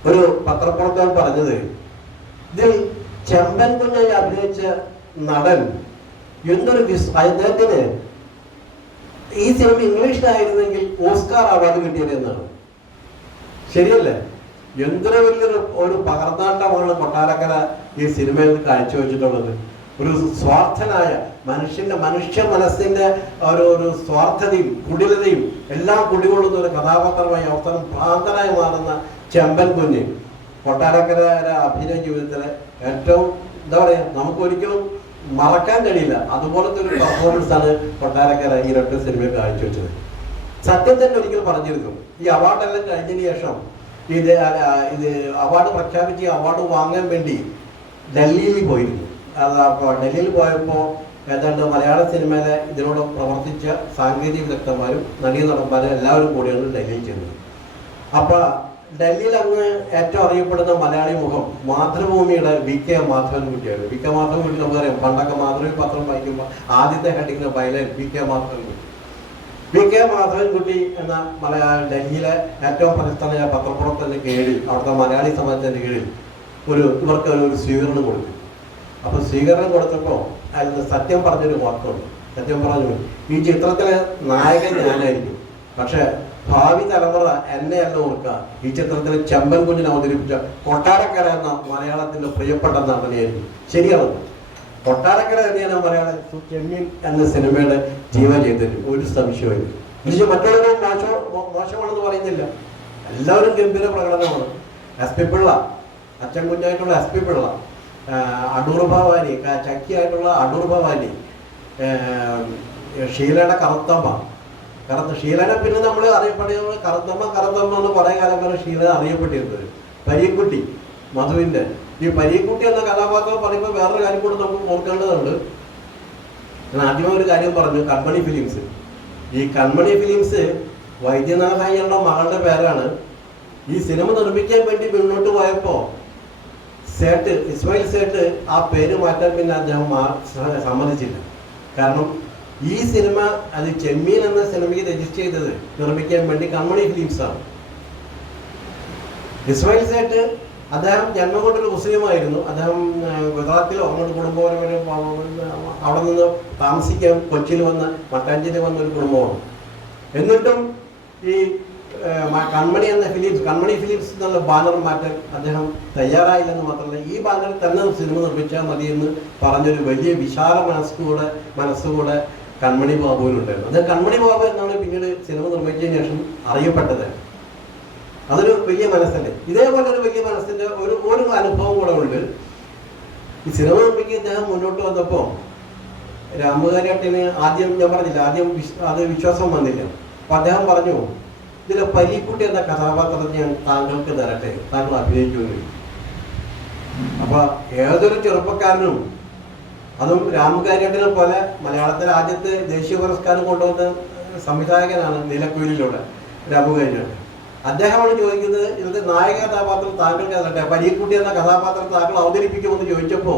ഒരു പത്രപ്രവർത്തകൻ പറഞ്ഞത്, ഇതിൽ ചെമ്പൻ കുഞ്ഞായി അഭിനയിച്ച നടൻ എന്തൊരു അദ്ദേഹത്തിന് ഈ സിനിമ ഇംഗ്ലീഷിലായിരുന്നെങ്കിൽ ഓസ്കാർ അവാർഡ് കിട്ടിയതെന്നാണ്. ശരിയല്ലേ? എന്തൊരു വലിയൊരു ഒരു പകർന്നാട്ടമാണ് കൊട്ടാരക്കര ഈ സിനിമയിൽ കാഴ്ചവെച്ചിട്ടുള്ളത്. ഒരു സ്വാർത്ഥനായ മനുഷ്യ മനസ്സിന്റെ ഒരു സ്വാർത്ഥതയും കുടിലതയും എല്ലാം കുടികൊള്ളുന്ന ഒരു കഥാപാത്രമായി അവസാനം ഭ്രാന്തനായി മാറുന്ന ചെമ്പൻ കുഞ്ഞ് കൊട്ടാരക്കര അഭിനയ ജീവിതത്തിലെ ഏറ്റവും എന്താ പറയാ, നമുക്കൊരിക്കലും മറക്കാൻ കഴിയില്ല. അതുപോലത്തെ ഒരു പെർഫോമൻസ് ആണ് കൊട്ടാരക്കര ഈ രണ്ട് സിനിമയിൽ കാഴ്ചവെച്ചത്. സത്യം തന്നെ ഒരിക്കൽ പറഞ്ഞിരുന്നു, ഈ അവാർഡെല്ലാം കഴിഞ്ഞതിന് ശേഷം ഇത് അവാർഡ് പ്രഖ്യാപിച്ച് അവാർഡ് വാങ്ങാൻ വേണ്ടി ഡൽഹിയിൽ പോയിരുന്നു. അപ്പോൾ ഡൽഹിയിൽ പോയപ്പോൾ ഏതാണ്ട് മലയാള സിനിമയിലെ ഇതിനോട് പ്രവർത്തിച്ച സാങ്കേതിക വിദഗ്ധന്മാരും നടന്മാരും എല്ലാവരും കൂടിയാണ് ഡൽഹിയിൽ ചെന്നത്. അപ്പോൾ ഡൽഹിയിൽ അങ്ങ് ഏറ്റവും അറിയപ്പെടുന്ന മലയാളി മുഖം മാതൃഭൂമിയുടെ VK മാധവൻകുട്ടിയാണ്. VK മാധവൻകുട്ടി നമുക്കറിയാം, പണ്ടൊക്കെ മാതൃഭൂമി പത്രം വായിക്കുമ്പോൾ ആദ്യത്തെ ഹെഡിങ്ങിന് byline VK Madhavankutty. VK Madhavankutty എന്ന ഡൽഹിയിലെ ഏറ്റവും പ്രശസ്തനായ പത്രപ്രവർത്തകന്റെ കീഴിൽ, അവിടുത്തെ മലയാളി സമാജത്തിന്റെ കീഴിൽ ഇവർക്ക് ഒരു സ്വീകരണം കൊടുത്തു. അപ്പൊ സ്വീകരണം കൊടുത്തപ്പോൾ അതിന് സത്യം പറഞ്ഞൊരു വാക്കുണ്ട്. സത്യം പറഞ്ഞു, ഈ ചിത്രത്തിലെ നായകൻ ഞാനായിരിക്കും, പക്ഷെ ഭാവി തലമുറ എന്നെയല്ല ഓർക്കുക, ഈ ചിത്രത്തിൽ ചെമ്പൻ കുഞ്ഞിനെ അവതരിപ്പിച്ച കൊട്ടാരക്കര എന്ന മലയാളത്തിന്റെ പ്രിയപ്പെട്ട നടനെയായിരിക്കും. ശരിയാണ്, കൊട്ടാരക്കര തന്നെയാണ് മലയാളം ചെമ്മീൻ എന്ന സിനിമയുടെ ജീവചൈതന്യം, ഒരു സംശയവും. പക്ഷേ മറ്റുള്ളവരും മോശമാണെന്ന് പറയുന്നില്ല, എല്ലാവരും ഗംഭീര പ്രകടനമാണ്. SP പിള്ള, അച്ഛൻ കുഞ്ഞായിട്ടുള്ള SP പിള്ള, അടൂർ ഭവാനി, ചക്കിയായിട്ടുള്ള അടൂർ ഭവാനി, ഷീലയുടെ ഷീലനെ പിന്നെ നമ്മൾ അറിയപ്പെടുന്നത് കറുത്തമ്മ എന്ന് കുറേ കാലം വരെ ഷീല അറിയപ്പെട്ടിരുന്നത്. പരീക്കുട്ടി മധുവിന്റെ ഈ പരീക്കുട്ടി എന്ന കഥാപാത്രം പറയുമ്പോൾ വേറൊരു കാര്യം കൂടെ നമുക്ക് ഓർക്കേണ്ടതുണ്ട്. ഞാൻ ആദ്യമേ ഒരു കാര്യം പറഞ്ഞു, കൺമണി ഫിലിംസ്. ഈ കൺമണി ഫിലിംസ് വൈദ്യനാഥ അയ്യരുടെ മകളുടെ പേരാണ്. ഈ സിനിമ നിർമ്മിക്കാൻ വേണ്ടി മുന്നോട്ട് പോയപ്പോൾ ഇസ്മായിൽ സേട്ട് ആ പേര് മാറ്റാൻ പിന്നെ അദ്ദേഹം സമ്മതിച്ചില്ല. കാരണം ഈ സിനിമ അത് ചെമ്മീൻ എന്ന സിനിമയ്ക്ക് രജിസ്റ്റർ ചെയ്തത് നിർമ്മിക്കാൻ വേണ്ടി കൺമണി ഫിലിംസാണ്. ഇസ്മായിൽ സേട്ട് അദ്ദേഹം ജന്മം കൊണ്ടൊരു മുസ്ലിമായിരുന്നു. അദ്ദേഹം ഗുജറാത്തിലോ അങ്ങോട്ട് കുടുംബപരമായിട്ട് അവിടെ നിന്ന് താമസിക്കാൻ കൊച്ചിയിൽ വന്ന് മട്ടാഞ്ചേരി വന്ന ഒരു കുടുംബമാണ്. എന്നിട്ടും ഈ കൺമണി ഫിലിംസ് എന്നുള്ള ബാനർ മാറ്റാൻ അദ്ദേഹം തയ്യാറായില്ലെന്ന് മാത്രമല്ല, ഈ ബാനറിൽ തന്നെ സിനിമ നിർമ്മിച്ചാൽ മതി എന്ന് പറഞ്ഞൊരു വലിയ വിശാല മനസ്സുകൂടെ കൺമണി ബാബുവിനുണ്ടായിരുന്നു. അത് കൺമണി ബാബു എന്നാണ് പിന്നീട് സിനിമ നിർമ്മിച്ചതിന് ശേഷം അറിയപ്പെട്ടത്. അതൊരു വലിയ മനസ്സല്ലേ. ഇതേപോലെ ഒരു വലിയ മനസ്സിന്റെ ഒരു അനുഭവം കൂടെ ഉണ്ട്. ഈ സിനിമ നിർമ്മിക്കാൻ അദ്ദേഹം മുന്നോട്ട് വന്നപ്പോൾ രാമുകാരിയാട്ടിന് ആദ്യം ഞാൻ പറഞ്ഞില്ല, അത് വിശ്വാസം വന്നില്ല. അപ്പൊ അദ്ദേഹം പറഞ്ഞു, ഇതിലെ പരീക്കുട്ടി എന്ന കഥാപാത്രത്തെ ഞാൻ താങ്കൾക്ക് തരട്ടെ, താങ്കൾ അഭിനയിക്കുന്നു. അപ്പൊ ഏതൊരു ചെറുപ്പക്കാരനും, അതും രാമുകാരിയാട്ടിനെ പോലെ മലയാളത്തിലെ ആദ്യത്തെ ദേശീയ പുരസ്കാരം കൊണ്ടുവന്ന സംവിധായകനാണ് നീലക്കുയിലൂടെ രാമുകാരിയാട്ട്. അദ്ദേഹമാണ് ചോദിക്കുന്നത്, ഇതിന്റെ നായക കഥാപാത്രം താങ്കൾക്ക് തരട്ടെ, പരീക്കുട്ടി എന്ന കഥാപാത്രം താങ്കൾ അവതരിപ്പിക്കുമെന്ന് ചോദിച്ചപ്പോ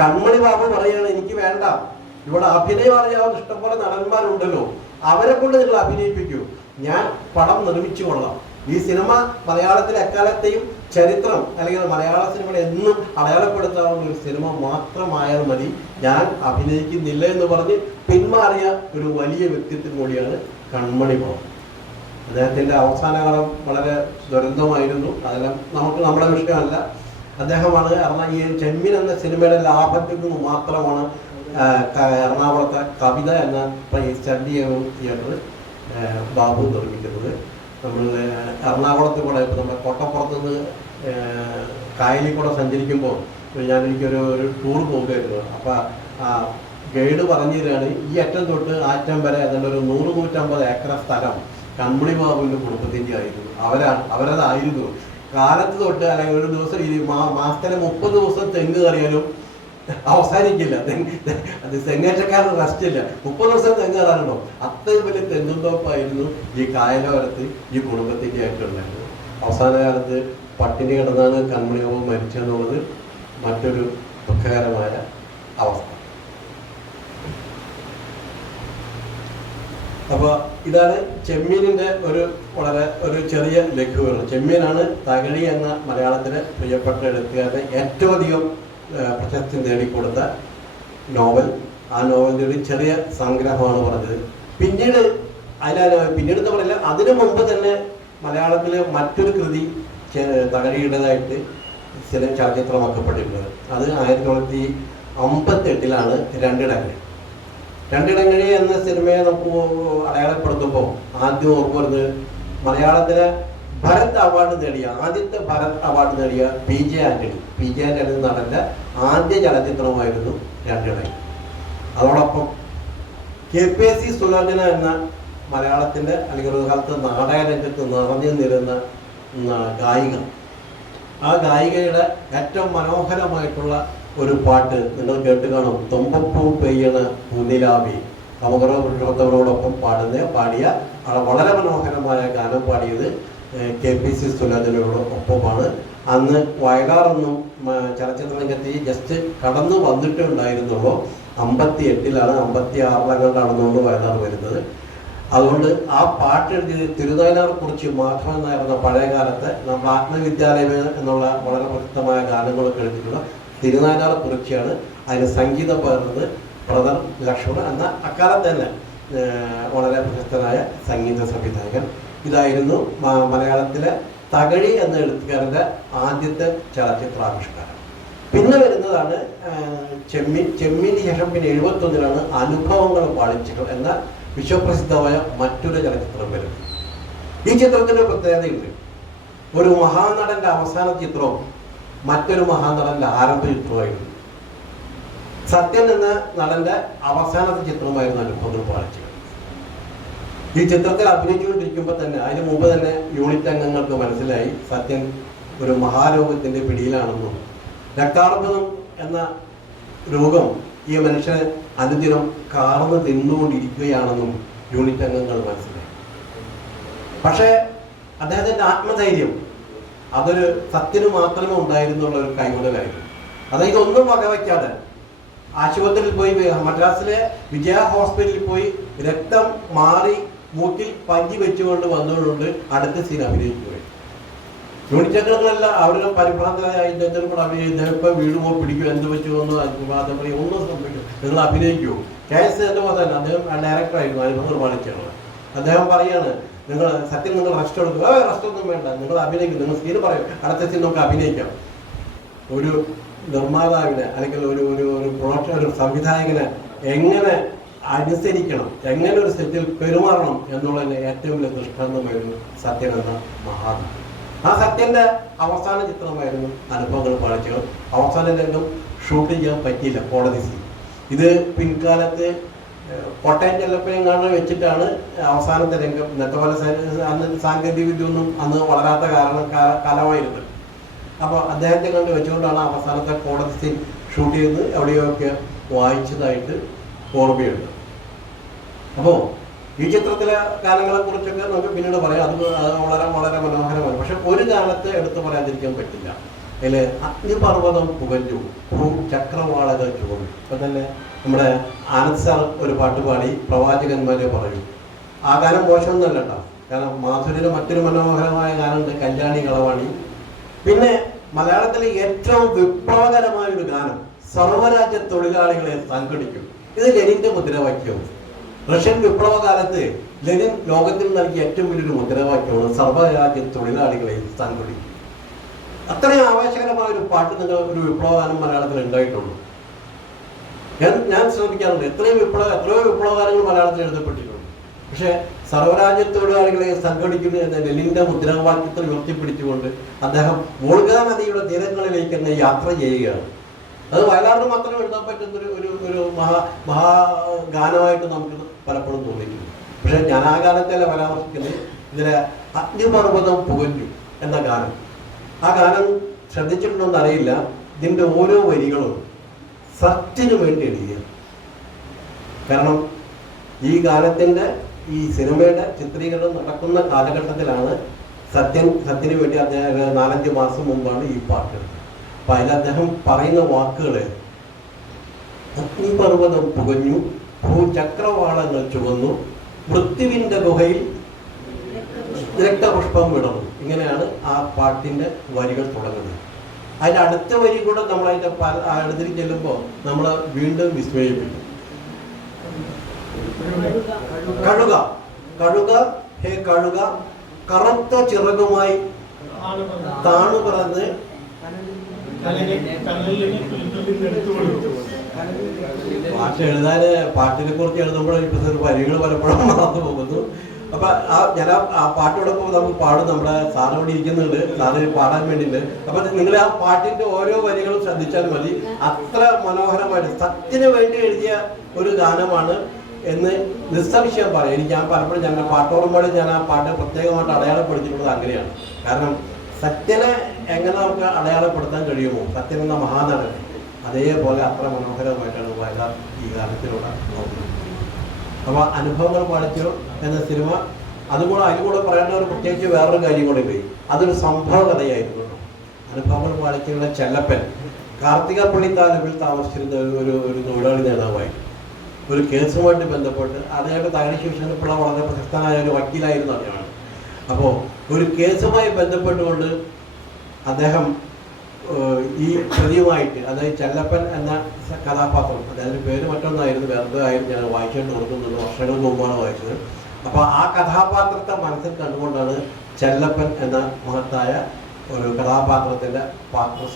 കൺമണി ബാബു പറയാണ്, എനിക്ക് വേണ്ട, ഇവിടെ അഭിനയം അറിയാവുന്ന ഇഷ്ടംപോലെ നടന്മാരുണ്ടല്ലോ, അവരെ കൊണ്ട് നിങ്ങൾ അഭിനയിപ്പിക്കൂ, ഞാൻ പടം നിർമ്മിച്ചു കൊള്ളാം. ഈ സിനിമ മലയാളത്തിലെ എക്കാലത്തെയും ചരിത്രം അല്ലെങ്കിൽ മലയാള സിനിമ എന്നും അടയാളപ്പെടുത്താവുന്ന ഒരു സിനിമ മാത്രമായാൽ മതി, ഞാൻ അഭിനയിക്കുന്നില്ല എന്ന് പറഞ്ഞ് പിന്മാറിയ ഒരു വലിയ വ്യക്തിത്വം കൂടിയാണ് കൺമണി ബാബു. അദ്ദേഹത്തിന്റെ അവസാന കാലം വളരെ ദുരന്തമായിരുന്നു. അതെല്ലാം നമ്മുടെ വിഷയമല്ല. അദ്ദേഹമാണ് ഈ ചെമ്മീൻ എന്ന സിനിമയുടെ ലാഭത്തിൽ നിന്ന് മാത്രമാണ് എറണാകുളത്തെ കവിത എന്ന സ്റ്റഡി തിയേറ്റർ ബാബു നിർമ്മിക്കുന്നത്. നമ്മൾ എറണാകുളത്ത് കൂടെ ഇപ്പോൾ നമ്മുടെ കോട്ടപ്പുറത്ത് നിന്ന് കായലിൽ കൂടെ സഞ്ചരിക്കുമ്പോൾ എനിക്കൊരു ടൂർ പോകുമായിരുന്നു. അപ്പോൾ ഗൈഡ് പറഞ്ഞു തരികയാണ് ഈ അറ്റം തൊട്ട് ആറ്റം വരെ ഏതാണ്ട് ഒരു 100-150 ഏക്കർ സ്ഥലം കമ്പിളി ബാബുവിൻ്റെ കുടുംബത്തിൻ്റെ ആയിരുന്നു. അവരതായിരുന്നു. കാലത്ത് തൊട്ട് അല്ലെങ്കിൽ ഒരു ദിവസം മാസത്തിലെ 30 ദിവസം തെങ്ങ് കയറിയാലും അവസാനിക്കില്ല. അത് തെങ്ങേറ്റക്കാരുടെ റെസ്റ്റ് ഇല്ല. 30 ദിവസം തെങ്ങ് കയറാനുണ്ടോ? അത്രയും വലിയ തെങ്ങുംതോപ്പായിരുന്നു ഈ കായലോരത്ത് ഈ കുടുംബത്തിൻ്റെ ആയിട്ടുണ്ടായിരുന്നു. അവസാന കാലത്ത് പട്ടിണി കിടന്നാണ് കമ്പിളി ബാബു മരിച്ചെന്നുള്ളത് മറ്റൊരു ദുഃഖകരമായ അവസ്ഥ. അപ്പോൾ ഇതാണ് ചെമ്മീനിൻ്റെ ഒരു ചെറിയ ലഘുവിവരണം. ചെമ്മീനാണ് തകഴി എന്ന മലയാളത്തിലെ പ്രിയപ്പെട്ട എഴുത്തുകാരനെ ഏറ്റവും അധികം പ്രശസ്തി നേടിക്കൊടുത്ത നോവൽ. ആ നോവലിൻ്റെ ഒരു ചെറിയ സംഗ്രഹമാണ് പറഞ്ഞത്. പിന്നീട് പിന്നീട് പറയില്ല, അതിനു മുമ്പ് തന്നെ മലയാളത്തിലെ മറ്റൊരു കൃതി തകഴിയുടേതായിട്ട് ചലച്ചിത്രമാക്കപ്പെട്ടിട്ടുള്ളത്. അത് 1958 രണ്ടിടങ്ങൾ. രണ്ടിടങ്ങഴി എന്ന സിനിമയെ നമുക്ക് അടയാളപ്പെടുത്തുമ്പോൾ ആദ്യം ഓർമ്മ വരുന്നത് മലയാളത്തിലെ ആദ്യത്തെ ഭരത് അവാർഡ് നേടിയ പി.ജെ. ആന്റണി നടന്റെ ആദ്യ ചലച്ചിത്രമായിരുന്നു രണ്ടിടങ്ങഴി. അതോടൊപ്പം കെ.പി.എസ്.സി. സുലോചന എന്ന മലയാളത്തിന്റെ അല്ലെങ്കിൽ ഒരു കാലത്ത് നാടക രംഗത്ത് നിറഞ്ഞു നിരുന്ന ഗായിക. ആ ഗായികയുടെ ഏറ്റവും മനോഹരമായിട്ടുള്ള ഒരു പാട്ട് നിങ്ങൾ കേട്ട് കാണും. തുമ്പപ്പൂ പെയ്യണ പൂനിലാവി കമകറോടൊപ്പം പാടിയ വളരെ മനോഹരമായ ഗാനം പാടിയത് കെ.പി.സി. സുലോചനയോടൊപ്പമാണ്. അന്ന് വയലാറൊന്നും ചലച്ചിത്ര രംഗത്ത് ജസ്റ്റ് കടന്നു വന്നിട്ടേ ഉണ്ടായിരുന്നുള്ളൂ. 58 56 വയലാർ വരുന്നത്. അതുകൊണ്ട് ആ പാട്ട് എഴുതിയത് തിരുനയനാർ കുറിച്ച് മാധവൻ നായർ എന്ന പഴയ കാലത്തെ നമ്മൾ ആത്മവിദ്യാലയം എന്നുള്ള വളരെ പ്രസിദ്ധമായ ഗാനങ്ങളൊക്കെ എഴുതിയിട്ടുള്ള തിരുനയനാർ കുറിച്ചാണ്. അതിന് സംഗീതം പകർന്നത് ബ്രദർ ലക്ഷ്മണൻ എന്ന അക്കാലത്ത് തന്നെ വളരെ പ്രശസ്തനായ സംഗീത സംവിധായകൻ. ഇതായിരുന്നു മലയാളത്തിലെ തകഴി എന്ന എഴുത്തുകാരൻ്റെ ആദ്യത്തെ ചലച്ചിത്രാവിഷ്കാരം. പിന്നെ വരുന്നതാണ് ചെമ്മീന് ശേഷം പിന്നെ 71 അനുഭവങ്ങൾ പാളിച്ചകൾ എന്ന വിശ്വപ്രസിദ്ധമായ മറ്റൊരു ചലച്ചിത്രം വരും. ഈ ചിത്രത്തിൻ്റെ പ്രത്യേകതയുണ്ട്. ഒരു മഹാനടന്റെ അവസാന ചിത്രവും മറ്റൊരു മഹാനടന്റെ ആരംഭ ചിത്രമായിരുന്നു. സത്യൻ എന്ന നടന്റെ അവസാനത്തെ ചിത്രമായിരുന്നു അനുഭവങ്ങൾ പാളിച്ചകൾ. ഈ ചിത്രത്തിൽ അഭിനയിച്ചുകൊണ്ടിരിക്കുമ്പോൾ തന്നെ അതിന് മുമ്പ് തന്നെ യൂണിറ്റ് അംഗങ്ങൾക്ക് മനസ്സിലായി സത്യൻ ഒരു മഹാരോഗത്തിന്റെ പിടിയിലാണെന്നും രക്താർബുദം എന്ന രോഗം ഈ മനുഷ്യനെ അനുദിനം കാർന്ന് തിന്നുകൊണ്ടിരിക്കുകയാണെന്നും യൂണിറ്റ് അംഗങ്ങൾ മനസ്സിലായി. പക്ഷേ അദ്ദേഹത്തിന്റെ ആത്മധൈര്യം അതൊരു സത്യന് മാത്രമേ ഉണ്ടായിരുന്നുള്ള ഒരു കൈമുതലായിരുന്നു. അതായത് ഒന്നും വകവയ്ക്കാതെ ആശുപത്രിയിൽ പോയി, മദ്രാസിലെ വിജയ ഹോസ്പിറ്റലിൽ പോയി രക്തം മാറി മൂക്കിൽ പഞ്ചി വെച്ചുകൊണ്ട് വന്നുകൊണ്ട് അടുത്ത സീൻ അഭിനയിക്കുകയായി. യൂണിറ്റ് അംഗങ്ങളെല്ലാം അവരുടെ പരിഭ്രാന്തരായ ഇദ്ദേഹത്തിനും കൂടെ ഇദ്ദേഹം ഇപ്പം വീടുമോ പിടിക്കും എന്ത് പറ്റുമെന്ന് അതേപോലെ ഒന്നും സംഭവിക്കും, നിങ്ങൾ അഭിനയിക്കുമോ? കേസ് എൻ്റെ പോലെ തന്നെ അദ്ദേഹം ഡയറക്ടറായിരുന്നു അനുഭവങ്ങൾ പാലിച്ചാണ്. അദ്ദേഹം പറയാണ്, സത്യം നിങ്ങൾ റെസ്റ്റ് എടുക്കുക. റെസ്റ്റ് ഒന്നും വേണ്ട, നിങ്ങൾ അഭിനയിക്കും, നിങ്ങൾ സീൻ പറയും, അടുത്ത സീൻ നമുക്ക് അഭിനയിക്കാം. ഒരു നിർമ്മാതാവിനെ അല്ലെങ്കിൽ ഒരു പ്രൊഡക്ഷൻ ഒരു സംവിധായകനെ എങ്ങനെ അനുസരിക്കണം, എങ്ങനെ ഒരു സെറ്റിൽ പെരുമാറണം എന്നുള്ളതിന് ഏറ്റവും വലിയ ദൃഷ്ടാന്തമായിരുന്നു സത്യൻ എന്ന മഹാത്മാ. ആ സത്യന്റെ അവസാന ചിത്രമായിരുന്നു അനുഭവങ്ങൾ പാളിച്ചകൾ. അവസാന രംഗം ഷൂട്ട് ചെയ്യാൻ പറ്റിയില്ല, കോടതി സീൻ. ഇത് പിൻകാലത്ത് കോട്ടയം ചെല്ലപ്പനെങ്ങാണ്ട് വെച്ചിട്ടാണ് അവസാനത്തെ രംഗം. ഇന്നത്തെ പോലെ അന്ന് സാങ്കേതിക വിദ്യ ഒന്നും അന്ന് വളരാത്ത കാലമായിരുന്നു. അപ്പോൾ അദ്ദേഹത്തെ കണ്ട് വെച്ചുകൊണ്ടാണ് അവസാനത്തെ കോടതി സീൻ ഷൂട്ട് ചെയ്ത് എവിടെയൊക്കെ വായിച്ചതായിട്ട് ഓർമ്മയുണ്ട്. അപ്പോൾ ഈ ചിത്രത്തിലെ ഗാനങ്ങളെ കുറിച്ചൊക്കെ നമുക്ക് പിന്നീട് പറയാം. അത് വളരെ വളരെ മനോഹരമാണ്. പക്ഷെ ഒരു കാലത്ത് എടുത്തു പറയാതിരിക്കാൻ പറ്റില്ല. അതിൽ അഗ്നിപർവ്വതം പുകഞ്ഞു, ചക്രവാളകൾ ചുവന്നു. ഇപ്പം തന്നെ നമ്മുടെ ആനന്ദ് സാർ ഒരു പാട്ട് പാടി പ്രവാചകന്മാരെ പറയൂ. ആ ഗാനം മോശമൊന്നുമല്ല കേട്ടോ. കാരണം മാധുരിയുടെ മറ്റൊരു മനോഹരമായ ഗാനമുണ്ട്, കല്യാണി കളവാണി. പിന്നെ മലയാളത്തിലെ ഏറ്റവും വിപ്ലവകരമായ ഒരു ഗാനം സർവ്വരാജ്യ തൊഴിലാളികളെ സംഘടിക്കും. ഇത് ലെനിന്റെ മുദ്രാവാക്യവും. റഷ്യൻ വിപ്ലവകാലത്ത് ലെനിൻ ലോകത്തിൽ നൽകിയ ഏറ്റവും വലിയൊരു മുദ്രാവാക്യമാണ് സർവ്വരാജ്യ തൊഴിലാളികളെ സംഘടിക്കും. അത്രയും ആവേശകരമായ ഒരു പാട്ട് നിങ്ങൾ ഒരു വിപ്ലവഗാനം മലയാളത്തിൽ ഉണ്ടായിട്ടുള്ളൂ. ഞാൻ ശ്രമിക്കാറുണ്ട്, എത്രയോ വിപ്ലവഗാനങ്ങൾ മലയാളത്തിൽ എഴുതപ്പെട്ടിട്ടുണ്ട്. പക്ഷേ സർവ്വരാജ്യ തൊഴിലാളികളെ സംഘടിക്കുന്നു എന്ന ലെനിന്റെ മുദ്രാവാക്യത്തിൽ ഉയർത്തിപ്പിടിച്ചുകൊണ്ട് അദ്ദേഹം വോൾഗ നദിയുടെ തീരങ്ങളിലേക്ക് തന്നെ യാത്ര ചെയ്യുകയാണ്. അത് വയലാറിന് മാത്രം എഴുതാൻ പറ്റുന്ന ഒരു മഹാഗാനമായിട്ട് നമുക്ക് പലപ്പോഴും തോന്നിയിട്ടുണ്ട്. പക്ഷെ ഞാൻ ആ ഗാനത്തിലെ പരാമർശിക്കുന്നത് ഇതിലെ അഗ്നിപർവ്വതം പുകഞ്ഞു എന്ന ഗാനം. ആ ഗാനം ശ്രദ്ധിച്ചിട്ടുണ്ടോന്ന് അറിയില്ല. ഇതിൻ്റെ ഓരോ വരികളും സത്യന് വേണ്ടി എഴുതിയ. കാരണം ഈ ഗാനത്തിൻ്റെ ഈ സിനിമയുടെ ചിത്രീകരണം നടക്കുന്ന കാലഘട്ടത്തിലാണ് സത്യന് വേണ്ടി അദ്ദേഹം 4-5 മാസം മുമ്പാണ് ഈ പാട്ട്. അപ്പൊ അതിൽ അദ്ദേഹം പറയുന്ന വാക്കുകള് അഗ്നിപർവ്വതം പുകഞ്ഞു, ഭൂചക്രവാളങ്ങൾ ചുവന്നു, മൃത്യുവിന്റെ ഗുഹയിൽ രക്തപുഷ്പം വിടർന്നു. ഇങ്ങനെയാണ് ആ പാട്ടിന്റെ വരികൾ തുടങ്ങുന്നത്. അതിന്റെ അടുത്ത വരി കൂടെ നമ്മൾ അതിന്റെ അടുത്തേക്ക് ചെല്ലുമ്പോൾ നമ്മളെ വീണ്ടും വിസ്മയിപ്പിക്കും. കഴുക കഴുക ഹേ കഴുക കറുത്ത ചിറകുമായി താണു പറന്ന് പാട്ട് എഴുതാന് പാട്ടിനെ കുറിച്ച് എഴുതുമ്പോഴും ഇപ്പൊ വരികൾ പലപ്പോഴും മറന്നു പോകുന്നു. അപ്പൊ ഞാൻ ആ പാട്ടോടൊപ്പം നമുക്ക് പാടും. നമ്മുടെ സാറ് ഇവിടെ ഇരിക്കുന്നുണ്ട്, സാറ് പാടാൻ വേണ്ടിയിട്ട്. അപ്പൊ നിങ്ങൾ ആ പാട്ടിന്റെ ഓരോ വരികളും ശ്രദ്ധിച്ചാൽ മതി. അത്ര മനോഹരമായിട്ട് സത്യന് വേണ്ടി എഴുതിയ ഒരു ഗാനമാണ് എന്ന് നിസ്സംശയം പറയാം. എനിക്ക് ഞാൻ പലപ്പോഴും ഞാൻ പാട്ടോടുമ്പോൾ ഞാൻ ആ പാട്ട് പ്രത്യേകമായിട്ട് അടയാളപ്പെടുത്തിയിട്ടുള്ളത് അങ്ങനെയാണ്. കാരണം സത്യനെ എങ്ങനെ നമുക്ക് അടയാളപ്പെടുത്താൻ കഴിയുമോ, സത്യൻ എന്ന മഹാനടൻ, അതേപോലെ അത്ര മനോഹരമായിട്ടാണ് വയലാർ ഈ ഗാനത്തിലൂടെ നോക്കുന്നത്. അപ്പോൾ അനുഭവങ്ങൾ പാളിച്ചോ എന്ന സിനിമ അതുകൂടെ അതിലൂടെ പറയേണ്ട ഒരു പ്രത്യേകിച്ച് വേറൊരു കാര്യം കൂടെ പോയി. അതൊരു സംഭവ കഥയായിരുന്നു. അനുഭവങ്ങൾ പാളിച്ചയുടെ ചെല്ലപ്പൻ കാർത്തികപ്പള്ളി താലൂക്കിൽ താമസിച്ചിരുന്ന ഒരു തൊഴിലാളി നേതാവായി. ഒരു കേസുമായിട്ട് ബന്ധപ്പെട്ട് അദ്ദേഹത്തെ തകഴിശേഷനപ്പിള്ള വളരെ പ്രശസ്തനായ ഒരു വക്കീലായിരുന്നു അദ്ദേഹമാണ്. അപ്പോൾ ഒരു കേസുമായി ബന്ധപ്പെട്ടുകൊണ്ട് അദ്ദേഹം ഈ പ്രതിയുമായിട്ട്, അതായത് ചെല്ലപ്പൻ എന്ന കഥാപാത്രം, അദ്ദേഹത്തിൻ്റെ പേര് മറ്റൊന്നായിരുന്നു, വെറുതെ ആയിരുന്നു, ഞാൻ വായിച്ചുകൊണ്ട് കൊടുക്കുന്നുണ്ട്, വർഷങ്ങൾക്ക് മുമ്പാണ് വായിച്ചത്. അപ്പോൾ ആ കഥാപാത്രത്തെ മനസ്സിൽ കണ്ടുകൊണ്ടാണ് ചെല്ലപ്പൻ എന്ന മഹത്തായ ഒരു കഥാപാത്രത്തിൻ്റെ പാത്രം.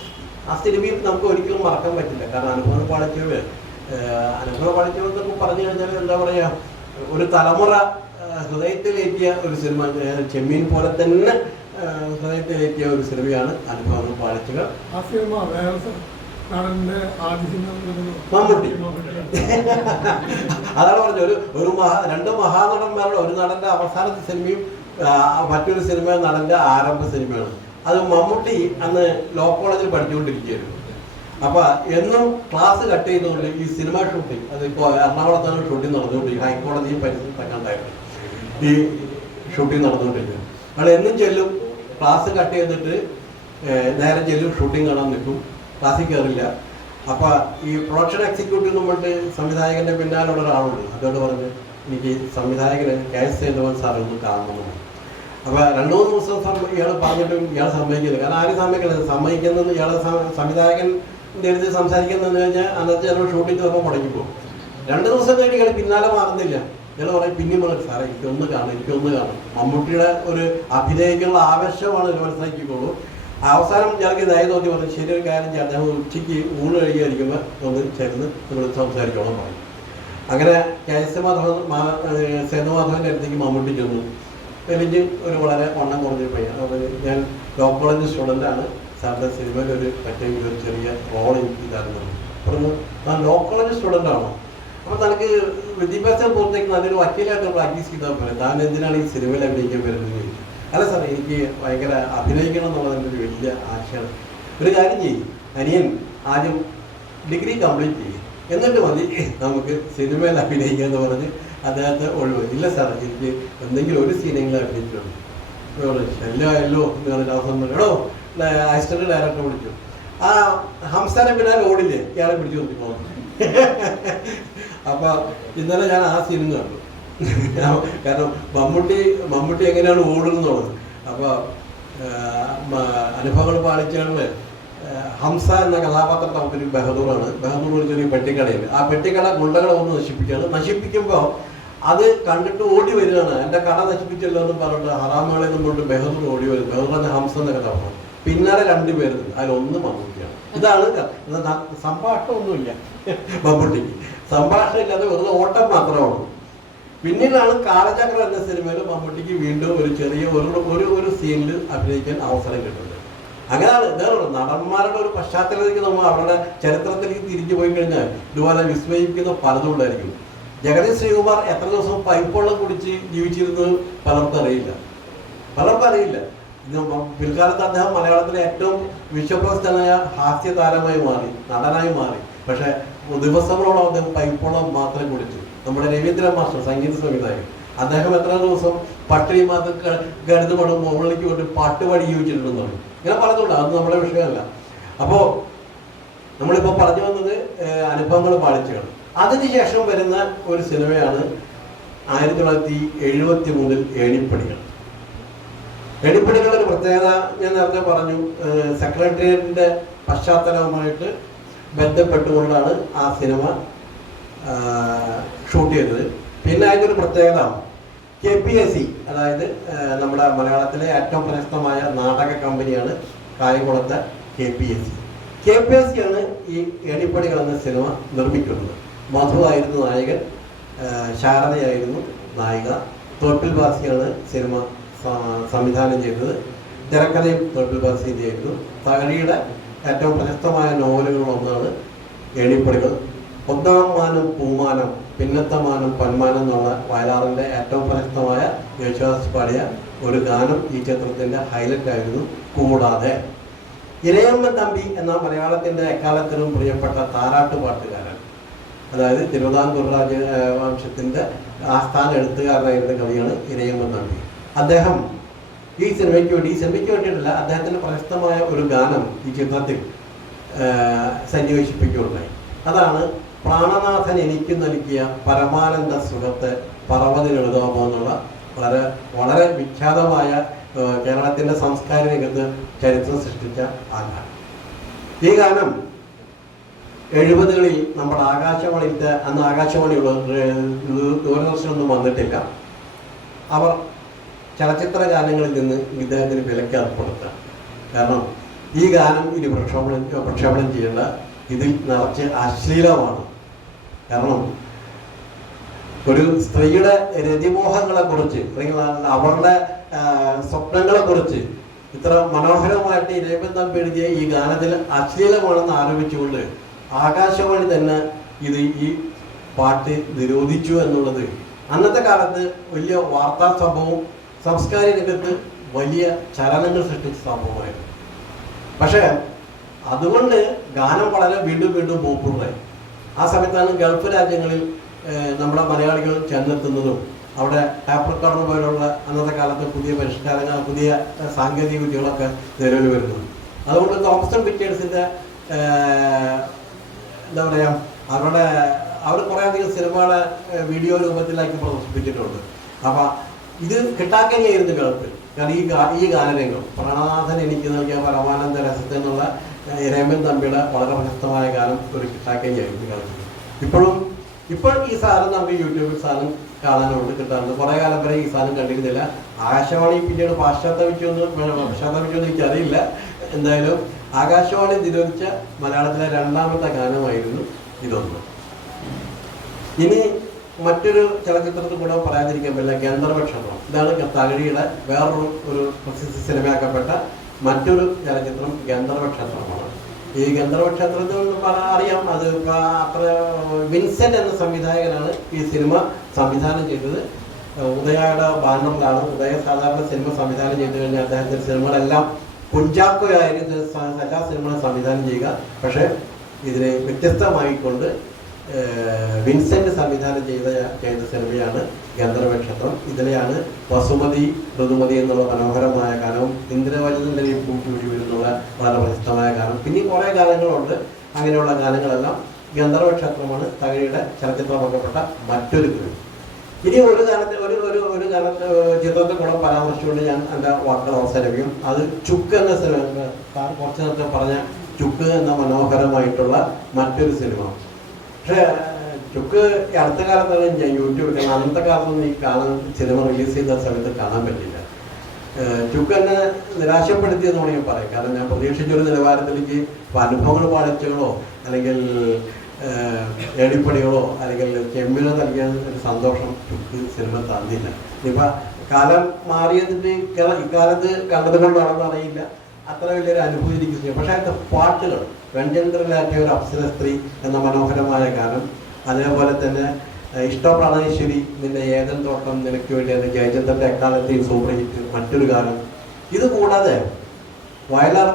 ആ സിനിമയിൽ നമുക്ക് ഒരിക്കലും മറക്കാൻ പറ്റില്ല. കാരണം അനുഭവം പഠിച്ചവർക്ക് പറഞ്ഞു കഴിഞ്ഞാൽ എന്താ പറയുക, ഒരു തലമുറ ഹൃദയത്തിലേറ്റിയ ഒരു സിനിമ. ചെമ്മീൻ പോലെ തന്നെ ഹൃദയത്തിലേറ്റിയ ഒരു സിനിമയാണ് അനുഭവങ്ങൾ പാളിച്ചകൾ. മമ്മൂട്ടി. അതാണ് പറഞ്ഞത്, രണ്ട് മഹാനടന്മാരുടെ ഒരു നടന്റെ അവസാനത്തെ സിനിമയും മറ്റൊരു സിനിമ നടന്റെ ആരംഭ സിനിമയാണ്. അത് മമ്മൂട്ടി അന്ന് ലോ കോളേജിൽ പഠിച്ചുകൊണ്ടിരിക്കുകയായിരുന്നു. അപ്പൊ എന്നും ക്ലാസ് കട്ട് ചെയ്തുകൊണ്ട് ഈ സിനിമ ഷൂട്ടിങ്, അതിപ്പോ എറണാകുളത്താണ് ഷൂട്ടിംഗ് നടന്നുകൊണ്ടിരിക്കും, ഹൈക്കോടതി പരിസരത്തൊക്കെണ്ടായിരുന്നു ഈ ഷൂട്ടിംഗ് നടന്നുകൊണ്ടിരിക്കുന്നത്. അയാൾ എന്നും ചെല്ലും, ക്ലാസ് കട്ട് ചെയ്തിട്ട് നേരെ ചെല്ലും, ഷൂട്ടിംഗ് കാണാൻ നിൽക്കും, ക്ലാസ്സിൽ കയറില്ല. അപ്പൊ ഈ പ്രൊഡക്ഷൻ എക്സിക്യൂട്ടീവ് നമ്മളുടെ സംവിധായകന്റെ പിന്നാലുള്ള ഒരാളുണ്ട്. അതോട് പറഞ്ഞ് എനിക്ക് സംവിധായകന് കേസ് ചെയ്തവൻ സാർ ഒന്ന് കാണണമെന്ന്. അപ്പൊ 2-3 ദിവസം ഇയാൾ പറഞ്ഞിട്ടും ഇയാൾ സമ്മതിക്കില്ല. കാരണം ആരും സമ്മതിക്കുന്നത് ഇയാളെ സംവിധായകൻ്റെ അടുത്ത് സംസാരിക്കുന്നതെന്ന് കഴിഞ്ഞാൽ അന്നത്തെ ചിലപ്പോൾ ഷൂട്ടിംഗ് ചിലപ്പോൾ മുടങ്ങി പോകും. 2 ദിവസം കഴിഞ്ഞ് ഇയാൾ പിന്നാലെ മാറുന്നില്ല. ഇയാൾ പറയും പിന്നെയും പറഞ്ഞു, സാറേ എനിക്കൊന്ന് കാണും. മമ്മൂട്ടിയുടെ ഒരു അഭിനയിക്കുള്ള ആവശ്യമാണ് ഒരു മനസ്സിലാക്കിക്കോളൂ. അവസാനം ഇയാൾക്ക് ദയ തോന്നി പറഞ്ഞു, ശരി ഒരു കാര്യം ചെയ്യാം, അദ്ദേഹം ഉച്ചയ്ക്ക് ഊണ് കഴിക്കാതിരിക്കുമ്പോൾ ഒന്ന് ചേർന്ന് നിങ്ങൾ സംസാരിച്ചോളം പറയും. അങ്ങനെ സേതുമാധവൻ്റെ അടുത്തേക്ക് മമ്മൂട്ടി ചെന്നു. എനിക്ക് ഒരു വളരെ വണ്ണം കുറഞ്ഞ പയ്യൻ. അപ്പോൾ ഞാൻ ലോ കോളേജ് സ്റ്റുഡൻ്റാണ്, സാറിൻ്റെ സിനിമയിൽ ഒരു പറ്റെങ്കിൽ ഒരു ചെറിയ റോൾ എനിക്ക് ഇതായിരുന്നു. പറഞ്ഞു, ഞാൻ ലോ കോളേജ് സ്റ്റുഡൻ്റ് ആണോ? അപ്പോൾ തനിക്ക് വിദ്യാഭ്യാസം പൂർത്തിയാക്കി നല്ലൊരു വക്കീലായിട്ട് പ്രാക്ടീസ് ചെയ്താൽ പോലെ താൻ എന്തിനാണ് ഈ സിനിമയിൽ അഭിനയിക്കാൻ വരുന്നത്? അല്ല സാറേ, എനിക്ക് ഭയങ്കര അഭിനയിക്കണം എന്നുള്ളതിൻ്റെ ഒരു വലിയ ആശയാണ്. ഒരു കാര്യം ചെയ്യും, അനിയൻ ആദ്യം ഡിഗ്രി കംപ്ലീറ്റ് ചെയ്യും, എന്നിട്ട് മതി നമുക്ക് സിനിമയിൽ അഭിനയിക്കുക എന്ന് പറഞ്ഞ് അദ്ദേഹത്തെ ഒഴിവായി. ഇല്ല സാറേ, എനിക്ക് എന്തെങ്കിലും ഒരു സീനെങ്കിലും അഭിനയിച്ചിട്ടുണ്ട്. ശല്യമായല്ലോ എന്ന് പറഞ്ഞിട്ട് അവസാനം എടോ അസിസ്റ്റന്റ് ഡയറക്ടറെ വിളിച്ചു. ആ ഹംസാനെ പിന്നാലെ ഓടില്ലേ, ഇയാളെ പിടിച്ചു നിർത്തിക്കോളാം. അപ്പൊ ഇന്നലെ ഞാൻ ആ സീനും കണ്ടു. കാരണം മമ്മൂട്ടി എങ്ങനെയാണ് ഓടുന്നുള്ളത്. അപ്പൊ അനുഭവങ്ങൾ പാലിച്ചാണ് ഹംസ എന്ന കഥാപാത്രത്തെ നമുക്കൊരു ബഹദൂറാണ്. ബഹദൂർ ഒരു ചെറിയ പെട്ടിക്കടയിൽ, ആ പെട്ടിക്കട ഗുണ്ടകളെ ഒന്ന് നശിപ്പിക്കുകയാണ്. നശിപ്പിക്കുമ്പോൾ അത് കണ്ടിട്ട് ഓടി വരികയാണ്. എൻ്റെ കട നശിപ്പിച്ചല്ലോ എന്ന് പറഞ്ഞിട്ട് ഹറാമുകളിൽ നിന്നുകൊണ്ട് ബഹദൂർ ഓടി വരും. ബഹദൂർ എന്ന ഹംസ എന്ന കഥാപാത്രം. പിന്നാലെ 2 പേരുണ്ട്, അതിലൊന്ന് മമ്മൂട്ടിയാണ്. ഇതാണ് സംഭാഷണമൊന്നുമില്ല മമ്മൂട്ടിക്ക്, സംഭാഷണം ഇല്ലാതെ വെറുതെ ഓട്ടം മാത്രമാണ്. പിന്നീടാണ് കാലചക്രം എന്ന സിനിമയിൽ മമ്മൂട്ടിക്ക് വീണ്ടും ഒരു ചെറിയ ഒരു സീനിൽ അഭിനയിക്കാൻ അവസരം കിട്ടുന്നത്. അങ്ങനെയാണ് ഇതാണ് നടന്മാരുടെ ഒരു പശ്ചാത്തലത്തിലേക്ക് നമ്മൾ അവരുടെ ചരിത്രത്തിലേക്ക് തിരിഞ്ഞു പോയി കഴിഞ്ഞാൽ ഇതുപോലെ വിസ്മയിക്കുന്ന പലതും ഉണ്ടായിരിക്കും. ജഗതി ശ്രീകുമാർ എത്ര ദിവസം പൈപ്പുവെള്ളം കുടിച്ച് ജീവിച്ചിരുന്നത് പലർക്കും അറിയില്ല. ഇത് പിൽക്കാലത്ത് അദ്ദേഹം മലയാളത്തിലെ ഏറ്റവും വിശ്വപ്രസിദ്ധനായ ഹാസ്യ താരമായി മാറി, നടനായി മാറി. പക്ഷെ ദിവസങ്ങളോളം അദ്ദേഹം പൈപ്പുവെള്ളം മാത്രം കുടിച്ചു. നമ്മുടെ രവീന്ദ്രൻ മാസ്റ്റർ സംഗീത സംവിധായകൻ, അദ്ദേഹം എത്ര ദിവസം പട്ടിണി മാത്രം കരുതുകൊണ്ട് മുകളിലേക്ക് കൊണ്ട് പാട്ടുപാടി ജീവിച്ചിട്ടുണ്ടെന്നാണ്. ഇങ്ങനെ പറഞ്ഞുകൊണ്ട് അത് നമ്മുടെ വിഷയമല്ല. അപ്പോൾ നമ്മളിപ്പോൾ പറഞ്ഞു വന്നത് അനുഭവങ്ങൾ പാലിച്ചുകൾ. അതിനുശേഷം വരുന്ന ഒരു സിനിമയാണ് 1973 ഏണിപ്പടികൾ. ഏണിപ്പടികളുടെ ഒരു പ്രത്യേകത ഞാൻ നേരത്തെ പറഞ്ഞു, സെക്രട്ടേറിയറ്റിന്റെ പശ്ചാത്തലവുമായിട്ട് ബന്ധപ്പെട്ടുകൊണ്ടാണ് ആ സിനിമ ഷൂട്ട് ചെയ്തത്. പിന്നെ അതിൻ്റെ ഒരു പ്രത്യേകത KPSC, അതായത് നമ്മുടെ മലയാളത്തിലെ ഏറ്റവും പ്രശസ്തമായ നാടക കമ്പനിയാണ് കായംകുളത്തെ KPSC ആണ് ഈ ഏണിപ്പടികൾ എന്ന സിനിമ നിർമ്മിക്കുന്നത്. മധു ആയിരുന്നു നായകൻ, ശാരദയായിരുന്നു നായിക. തോപ്പിൽ ബാസിയാണ് സിനിമ സംവിധാനം ചെയ്തത്. തിരക്കഥയും തോപ്പിൽ ബാസി ചെയ്തിരുന്നു. തകഴിയുടെ ഏറ്റവും പ്രശസ്തമായ നോവലുകളൊന്നാണ് ഏണിപ്പടികൾ. ഒന്നാം മാനം പൂമാനം, പിന്നത്തെ മാനം പൊന്മാനം എന്നുള്ള വയലാറിൻ്റെ ഏറ്റവും പ്രശസ്തമായ യേശുദാസ് പാടിയ ഒരു ഗാനം ഈ ചിത്രത്തിൻ്റെ ഹൈലൈറ്റ് ആയിരുന്നു. കൂടാതെ ഇരയമ്മൻ തമ്പി എന്ന മലയാളത്തിൻ്റെ എക്കാലത്തിനും പ്രിയപ്പെട്ട താരാട്ട് പാട്ടുകാരൻ, അതായത് തിരുവിതാംകൂർ രാജവംശത്തിൻ്റെ ആസ്ഥാന എഴുത്തുകാരനായിരുന്ന കവിയാണ് ഇരയമ്മൻ തമ്പി. അദ്ദേഹം ഈ സിനിമയ്ക്ക് വേണ്ടിയിട്ടല്ല, അദ്ദേഹത്തിൻ്റെ പ്രശസ്തമായ ഒരു ഗാനം ഈ ചിത്രത്തിൽ സന്നിവേശിപ്പിക്കുകയുണ്ടായി. അതാണ് പ്രാണനാഥൻ എനിക്ക് നൽകിയ പരമാനന്ദ സുഖത്തെ പർവ്വതിനെഴുതാമോ എന്നുള്ള വളരെ വിഖ്യാതമായ കേരളത്തിൻ്റെ സംസ്കാര രംഗത്ത് ചരിത്രം സൃഷ്ടിച്ച ആ ഗാനം. ഈ ഗാനം 70കളിൽ നമ്മുടെ ആകാശവാണിയിലത്തെ, അന്ന് ആകാശവാണിയുള്ള ദൂരദർശനമൊന്നും വന്നിട്ടില്ല, അവർ ചലച്ചിത്ര ഗാനങ്ങളിൽ നിന്ന് ഇദ്ദേഹത്തിന് വിലക്ക് ഏർപ്പെടുത്തുക. കാരണം ഈ ഗാനം ഇനി പ്രക്ഷേപണം ചെയ്യേണ്ട, ഇതിൽ നിറച്ച് അശ്ലീലമാണ്. കാരണം ഒരു സ്ത്രീയുടെ രതിമോഹങ്ങളെക്കുറിച്ച് അല്ലെങ്കിൽ അവരുടെ സ്വപ്നങ്ങളെക്കുറിച്ച് ഇത്ര മനോഹരമായിട്ട് ഇരയമ്മൻ തമ്പി എഴുതിയ ഈ ഗാനത്തിൽ അശ്ലീലമാണെന്ന് ആരോപിച്ചുകൊണ്ട് ആകാശവാണി തന്നെ ഈ പാട്ട് നിരോധിച്ചു എന്നുള്ളത് അന്നത്തെ കാലത്ത് വലിയ വാർത്താ സംഭവവും സംസ്കാര രംഗത്ത് വലിയ ചലനങ്ങൾ സൃഷ്ടിച്ച സംഭവമായിരുന്നു. പക്ഷേ അതുകൊണ്ട് ഗാനം വളരെ വീണ്ടും പോപ്പുലറായി. ആ സമയത്താണ് ഗൾഫ് രാജ്യങ്ങളിൽ നമ്മുടെ മലയാളികൾ ചെന്നെത്തുന്നതും അവിടെ ടാപ്പ് റെക്കോർഡർ പോലുള്ള അന്നത്തെ കാലത്ത് പുതിയ പരിഷ്കാരങ്ങൾ, പുതിയ സാങ്കേതിക വിദ്യകളൊക്കെ നിലവിൽ വരുന്നത്. അതുകൊണ്ട് തോമസൺ പിക്ചേഴ്സിൻ്റെ എന്താ പറയുക, അവർ കുറേയധികം സിനിമകളെ വീഡിയോ രൂപത്തിലാക്കി പ്രദർശിപ്പിച്ചിട്ടുണ്ട്. അപ്പം ഇത് കിട്ടാക്കനിയായിരുന്നു ഗൾഫിൽ. കാരണം ഈ ഗാനരംഗം പ്രാണനാഥൻ എനിക്ക് നൽകിയ പരമാനന്ദ രസത്തെ എന്നുള്ള ഇരയമ്മൻ തമ്പിയുടെ വളരെ പ്രശസ്തമായ ഗാനം ഒരു കിട്ടാക്കനിയായിരുന്നു ഗൾഫിൽ. ഇപ്പോൾ ഈ സാധനം നമുക്ക് യൂട്യൂബിൽ സാധനം കാണാനുണ്ട്, കിട്ടാറുണ്ട്. കുറേ കാലം വരെ ഈ സാധനം കണ്ടിരുന്നില്ല. ആകാശവാണി പിന്നീട് പാശ്ചാത്തപിച്ചൊന്നും എനിക്കറിയില്ല. എന്തായാലും ആകാശവാണി നിരോധിച്ച മലയാളത്തിലെ രണ്ടാമത്തെ ഗാനമായിരുന്നു ഇതൊന്ന്. ഇനി മറ്റൊരു ചലച്ചിത്രത്തിൽ കൂടെ പറയാതിരിക്കാൻ പറ്റില്ല, ഗന്ധർവക്ഷേത്രം. ഇതാണ് തകഴിയുടെ വേറൊരു പ്രസിദ്ധ സിനിമയാക്കപ്പെട്ട മറ്റൊരു ചലച്ചിത്രം ഗന്ധർവക്ഷേത്രമാണ്. ഈ ഗന്ധർവക്ഷേത്രത്തിൽ അറിയാം, അത് അത്ര വിൻസെന്റ് എന്ന സംവിധായകനാണ് ഈ സിനിമ സംവിധാനം ചെയ്തത്. ഉദയയുടെ ബാനറിലാണ്. ഉദയ സാധാരണ സിനിമ സംവിധാനം ചെയ്തു കഴിഞ്ഞാൽ അദ്ദേഹത്തിൻ്റെ സിനിമകളെല്ലാം കുഞ്ചാക്കോയായിരുന്നു എല്ലാ സിനിമകളും സംവിധാനം ചെയ്യുക. പക്ഷേ ഇതിനെ വ്യത്യസ്തമായിക്കൊണ്ട് വിൻസെന്റ് സംവിധാനം ചെയ്ത സിനിമയാണ് ഗന്ധർവക്ഷേത്രം. ഇതിലെയാണ് വസുമതി ഋതുമതി എന്നുള്ള മനോഹരമായ ഗാനവും ഇന്ദ്രവല്ലിൻ്റെ പൂട്ടി വരുന്നുള്ള വളരെ പ്രശസ്തമായ ഗാനം, പിന്നെ കുറേ ഗാനങ്ങളുണ്ട്. അങ്ങനെയുള്ള ഗാനങ്ങളെല്ലാം ഗന്ധർവക്ഷേത്രമാണ് തകഴിയുടെ ചലച്ചിത്രമാക്കപ്പെട്ട മറ്റൊരു കൃതി. ഇനി ഒരു ചിത്രത്തെ കൂടെ പരാമർശിച്ചുകൊണ്ട് ഞാൻ എൻ്റെ വാക്കുകൾ അവസാനിപ്പിക്കും. അത് ചുക്ക് എന്ന സിനിമ, കുറച്ച് നേരത്തെ പറഞ്ഞ ചുക്ക് എന്ന മനോഹരമായിട്ടുള്ള മറ്റൊരു സിനിമ. പക്ഷേ ചുക്ക് അടുത്ത കാലത്താണ് ഞാൻ യൂട്യൂബിൽ, അന്നത്തെ കാലത്തൊന്നും ഈ സിനിമ റിലീസ് ചെയ്ത സമയത്ത് കാണാൻ പറ്റില്ല. ചുക്ക് എന്നെ നിരാശപ്പെടുത്തിയെന്ന് വേണമെങ്കിൽ പറയാം. കാരണം ഞാൻ പ്രതീക്ഷിച്ചൊരു നിലവാരത്തിലേക്ക് അനുഭവങ്ങൾ പാലിച്ചുകളോ അല്ലെങ്കിൽ ഏണിപ്പടികളോ അല്ലെങ്കിൽ ചെമ്മിനോ നൽകിയ ഒരു സന്തോഷം ചുക്ക് സിനിമ തന്നില്ല. ഇനിയിപ്പോൾ കാലം മാറിയതിൻ്റെ ഇക്കാലത്ത് കണ്ടത് കൊണ്ടാണെന്ന് അറിയില്ല. അത്ര വലിയൊരു അനുഭൂതി എനിക്ക് ചെയ്യും. പക്ഷേ അതിൻ്റെ പാട്ടുകൾ വെൺചന്ദ്രനാക്കിയ ഒരു അപ്സര സ്ത്രീ എന്ന മനോഹരമായ ഗാനം, അതേപോലെ തന്നെ ഇഷ്ടപ്രാണേശ്വരി നിന്റെ ഏതൻ തോട്ടം നിനക്ക് വേണ്ടി എന്ന ജയചന്ദ്രൻ്റെ എക്കാലത്തെയും സൂപ്പർ ഹിറ്റ് മറ്റൊരു ഗാനം. ഇത് കൂടാതെ വയലാർ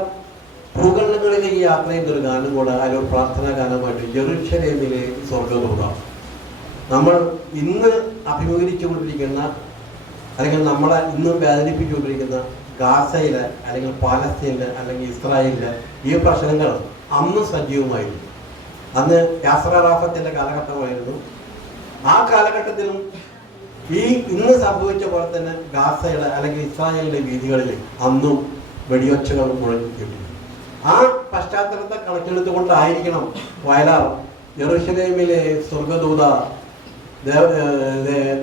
ഭൂഖണ്ഡങ്ങളിലേക്ക് യാത്ര ചെയ്യുന്നൊരു ഗാനം കൂടെ അതിലൊരു പ്രാർത്ഥനാ ഗാനമായിട്ട് ജെറുസലേമിലെ സ്വർഗ്ഗദൂത. നമ്മൾ ഇന്ന് അഭിമുഖീകരിച്ചുകൊണ്ടിരിക്കുന്ന അല്ലെങ്കിൽ നമ്മളെ ഇന്നും വേദനിപ്പിച്ചുകൊണ്ടിരിക്കുന്ന ഗാസയിലെ അല്ലെങ്കിൽ പാലസ്തീനിലെ അല്ലെങ്കിൽ ഇസ്രായേലിലെ ഈ പ്രശ്നങ്ങൾ അന്ന് സജീവമായിരുന്നു. അന്ന് യാസർ അറാഫത്തിന്റെ കാലഘട്ടമായിരുന്നു. ആ കാലഘട്ടത്തിലും ഈ ഇന്ന് സംഭവിച്ച പോലെ തന്നെ ഗാസയുടെ അല്ലെങ്കിൽ ഇസ്രായേലിന്റെ വീതികളിൽ അന്നും വെടിയൊച്ചകൾ മുഴങ്ങിയിട്ടുണ്ട്. ആ പശ്ചാത്തലത്തെ കണക്കിലെടുത്തുകൊണ്ടായിരിക്കണം വയലാർ ജെറുസലേമിലെ സ്വർഗ്ഗദൂത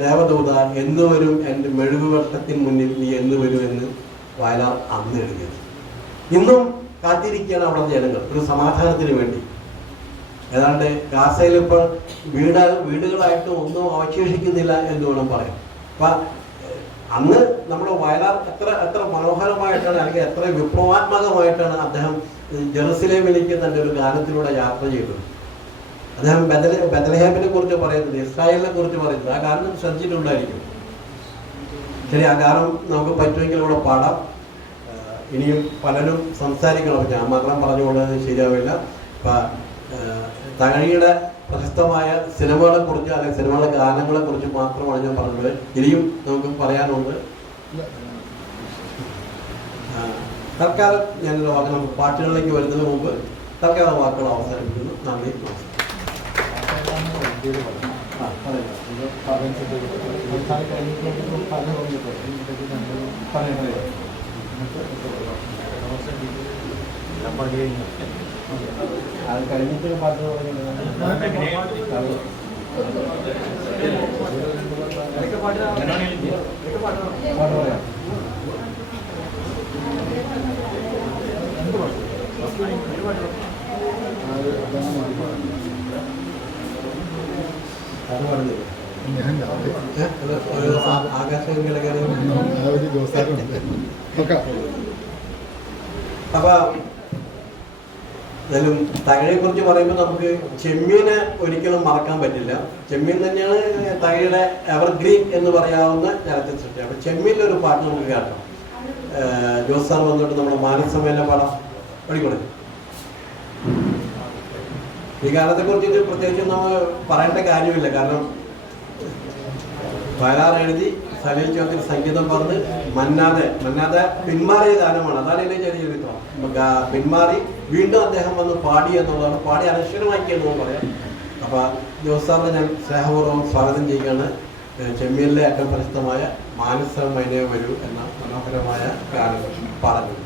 ദേവദൂത എന്ന് വരും എൻ്റെ മെഴുകുവട്ടത്തിന് മുന്നിൽ നീ എന്ന് വരും എന്ന് വയലാർ അന്ന് എഴുതിയത്. ഇന്നും കാത്തിരിക്കുകയാണ് അവിടെ ജനങ്ങൾ ഒരു സമാധാനത്തിന് വേണ്ടി. ഏതാണ്ട് ഗാസയിൽ ഇപ്പോൾ വീടുകളായിട്ട് ഒന്നും അവശേഷിക്കുന്നില്ല എന്ന് വേണം പറയാം. അപ്പം അന്ന് നമ്മുടെ വയലാർ എത്ര മനോഹരമായിട്ടാണ് അല്ലെങ്കിൽ എത്ര വിപ്ലവാത്മകമായിട്ടാണ് അദ്ദേഹം ജെറുസലേമിലേക്ക് തന്നെ ഒരു ഗാനത്തിലൂടെ യാത്ര ചെയ്തത്. അദ്ദേഹം ബെത്ലഹേമിനെ കുറിച്ച് പറയുന്നത്, ഇസ്രായേലിനെ കുറിച്ച് പറയുന്നത്. ആ ഗാനം ശ്രദ്ധിച്ചിട്ടുണ്ടായിരിക്കും. ശരി, ആ ഗാനം നമുക്ക് പറ്റുമെങ്കിൽ ഇവിടെ പാടാം. ഇനിയും പലരും സംസാരിക്കണം, ഞാൻ മാത്രം പറഞ്ഞുകൊണ്ടത് ശരിയാവില്ല. അപ്പം തകഴിയുടെ പ്രശസ്തമായ സിനിമകളെ കുറിച്ച് അല്ലെങ്കിൽ സിനിമകളുടെ ഗാനങ്ങളെ കുറിച്ച് മാത്രമാണ് ഞാൻ പറഞ്ഞത്. ഇനിയും നമുക്ക് പറയാനുണ്ട്. തൽക്കാലം ഞാനൊരു വാക്ക് പാട്ടുകളിലേക്ക് വരുന്നതിന് മുമ്പ് തൽക്കാല വാക്കുകൾ അവസാനിപ്പിക്കുന്നു. നന്ദി, അത് കഴിഞ്ഞിട്ട് പാട്ട് പറയാം. അപ്പൊ എന്നാലും തകഴിയെ കുറിച്ച് പറയുമ്പോൾ നമുക്ക് ചെമ്മീനെ ഒരിക്കലും മറക്കാൻ പറ്റില്ല. ചെമ്മീൻ തന്നെയാണ് തകഴിയുടെ എവർഗ്രീൻ എന്ന് പറയാവുന്ന ചലച്ചിത്ര സൃഷ്ടി. അപ്പൊ ചെമ്മീനിലൊരു പാട്ട് നമുക്ക് കേൾക്കാം. ജോസ് സാർ വന്നിട്ട് നമ്മുടെ മാനസമേല പാടാം, പഠിക്കൂടെ? ഈ ഗാനത്തെ കുറിച്ചിട്ട് പ്രത്യേകിച്ച് നമ്മൾ പറയേണ്ട കാര്യമില്ല. കാരണം വയലാർ എഴുതി സലീൽ ചൗധരി സംഗീതം പറഞ്ഞ് മന്നാതെ പിന്മാറിയ ഗാനമാണ്. അതാണ് ഇതിലെ ചെറിയ ചരിത്രം. പിന്മാറി വീണ്ടും അദ്ദേഹം വന്ന് പാടി എന്നുള്ളതാണ്, പാടി അനശ്വരമാക്കി എന്ന് പറയാം. അപ്പൊ ജോസ് സാറിനെ ഞാൻ സ്നേഹപൂർവ്വം സ്വാഗതം ചെയ്യുകയാണ്. ചെമ്മീനിലെ ഏറ്റവും പ്രശസ്തമായ മാനസമേനേ വരൂ എന്ന മനോഹരമായ ഗാനം പാടുന്നത്.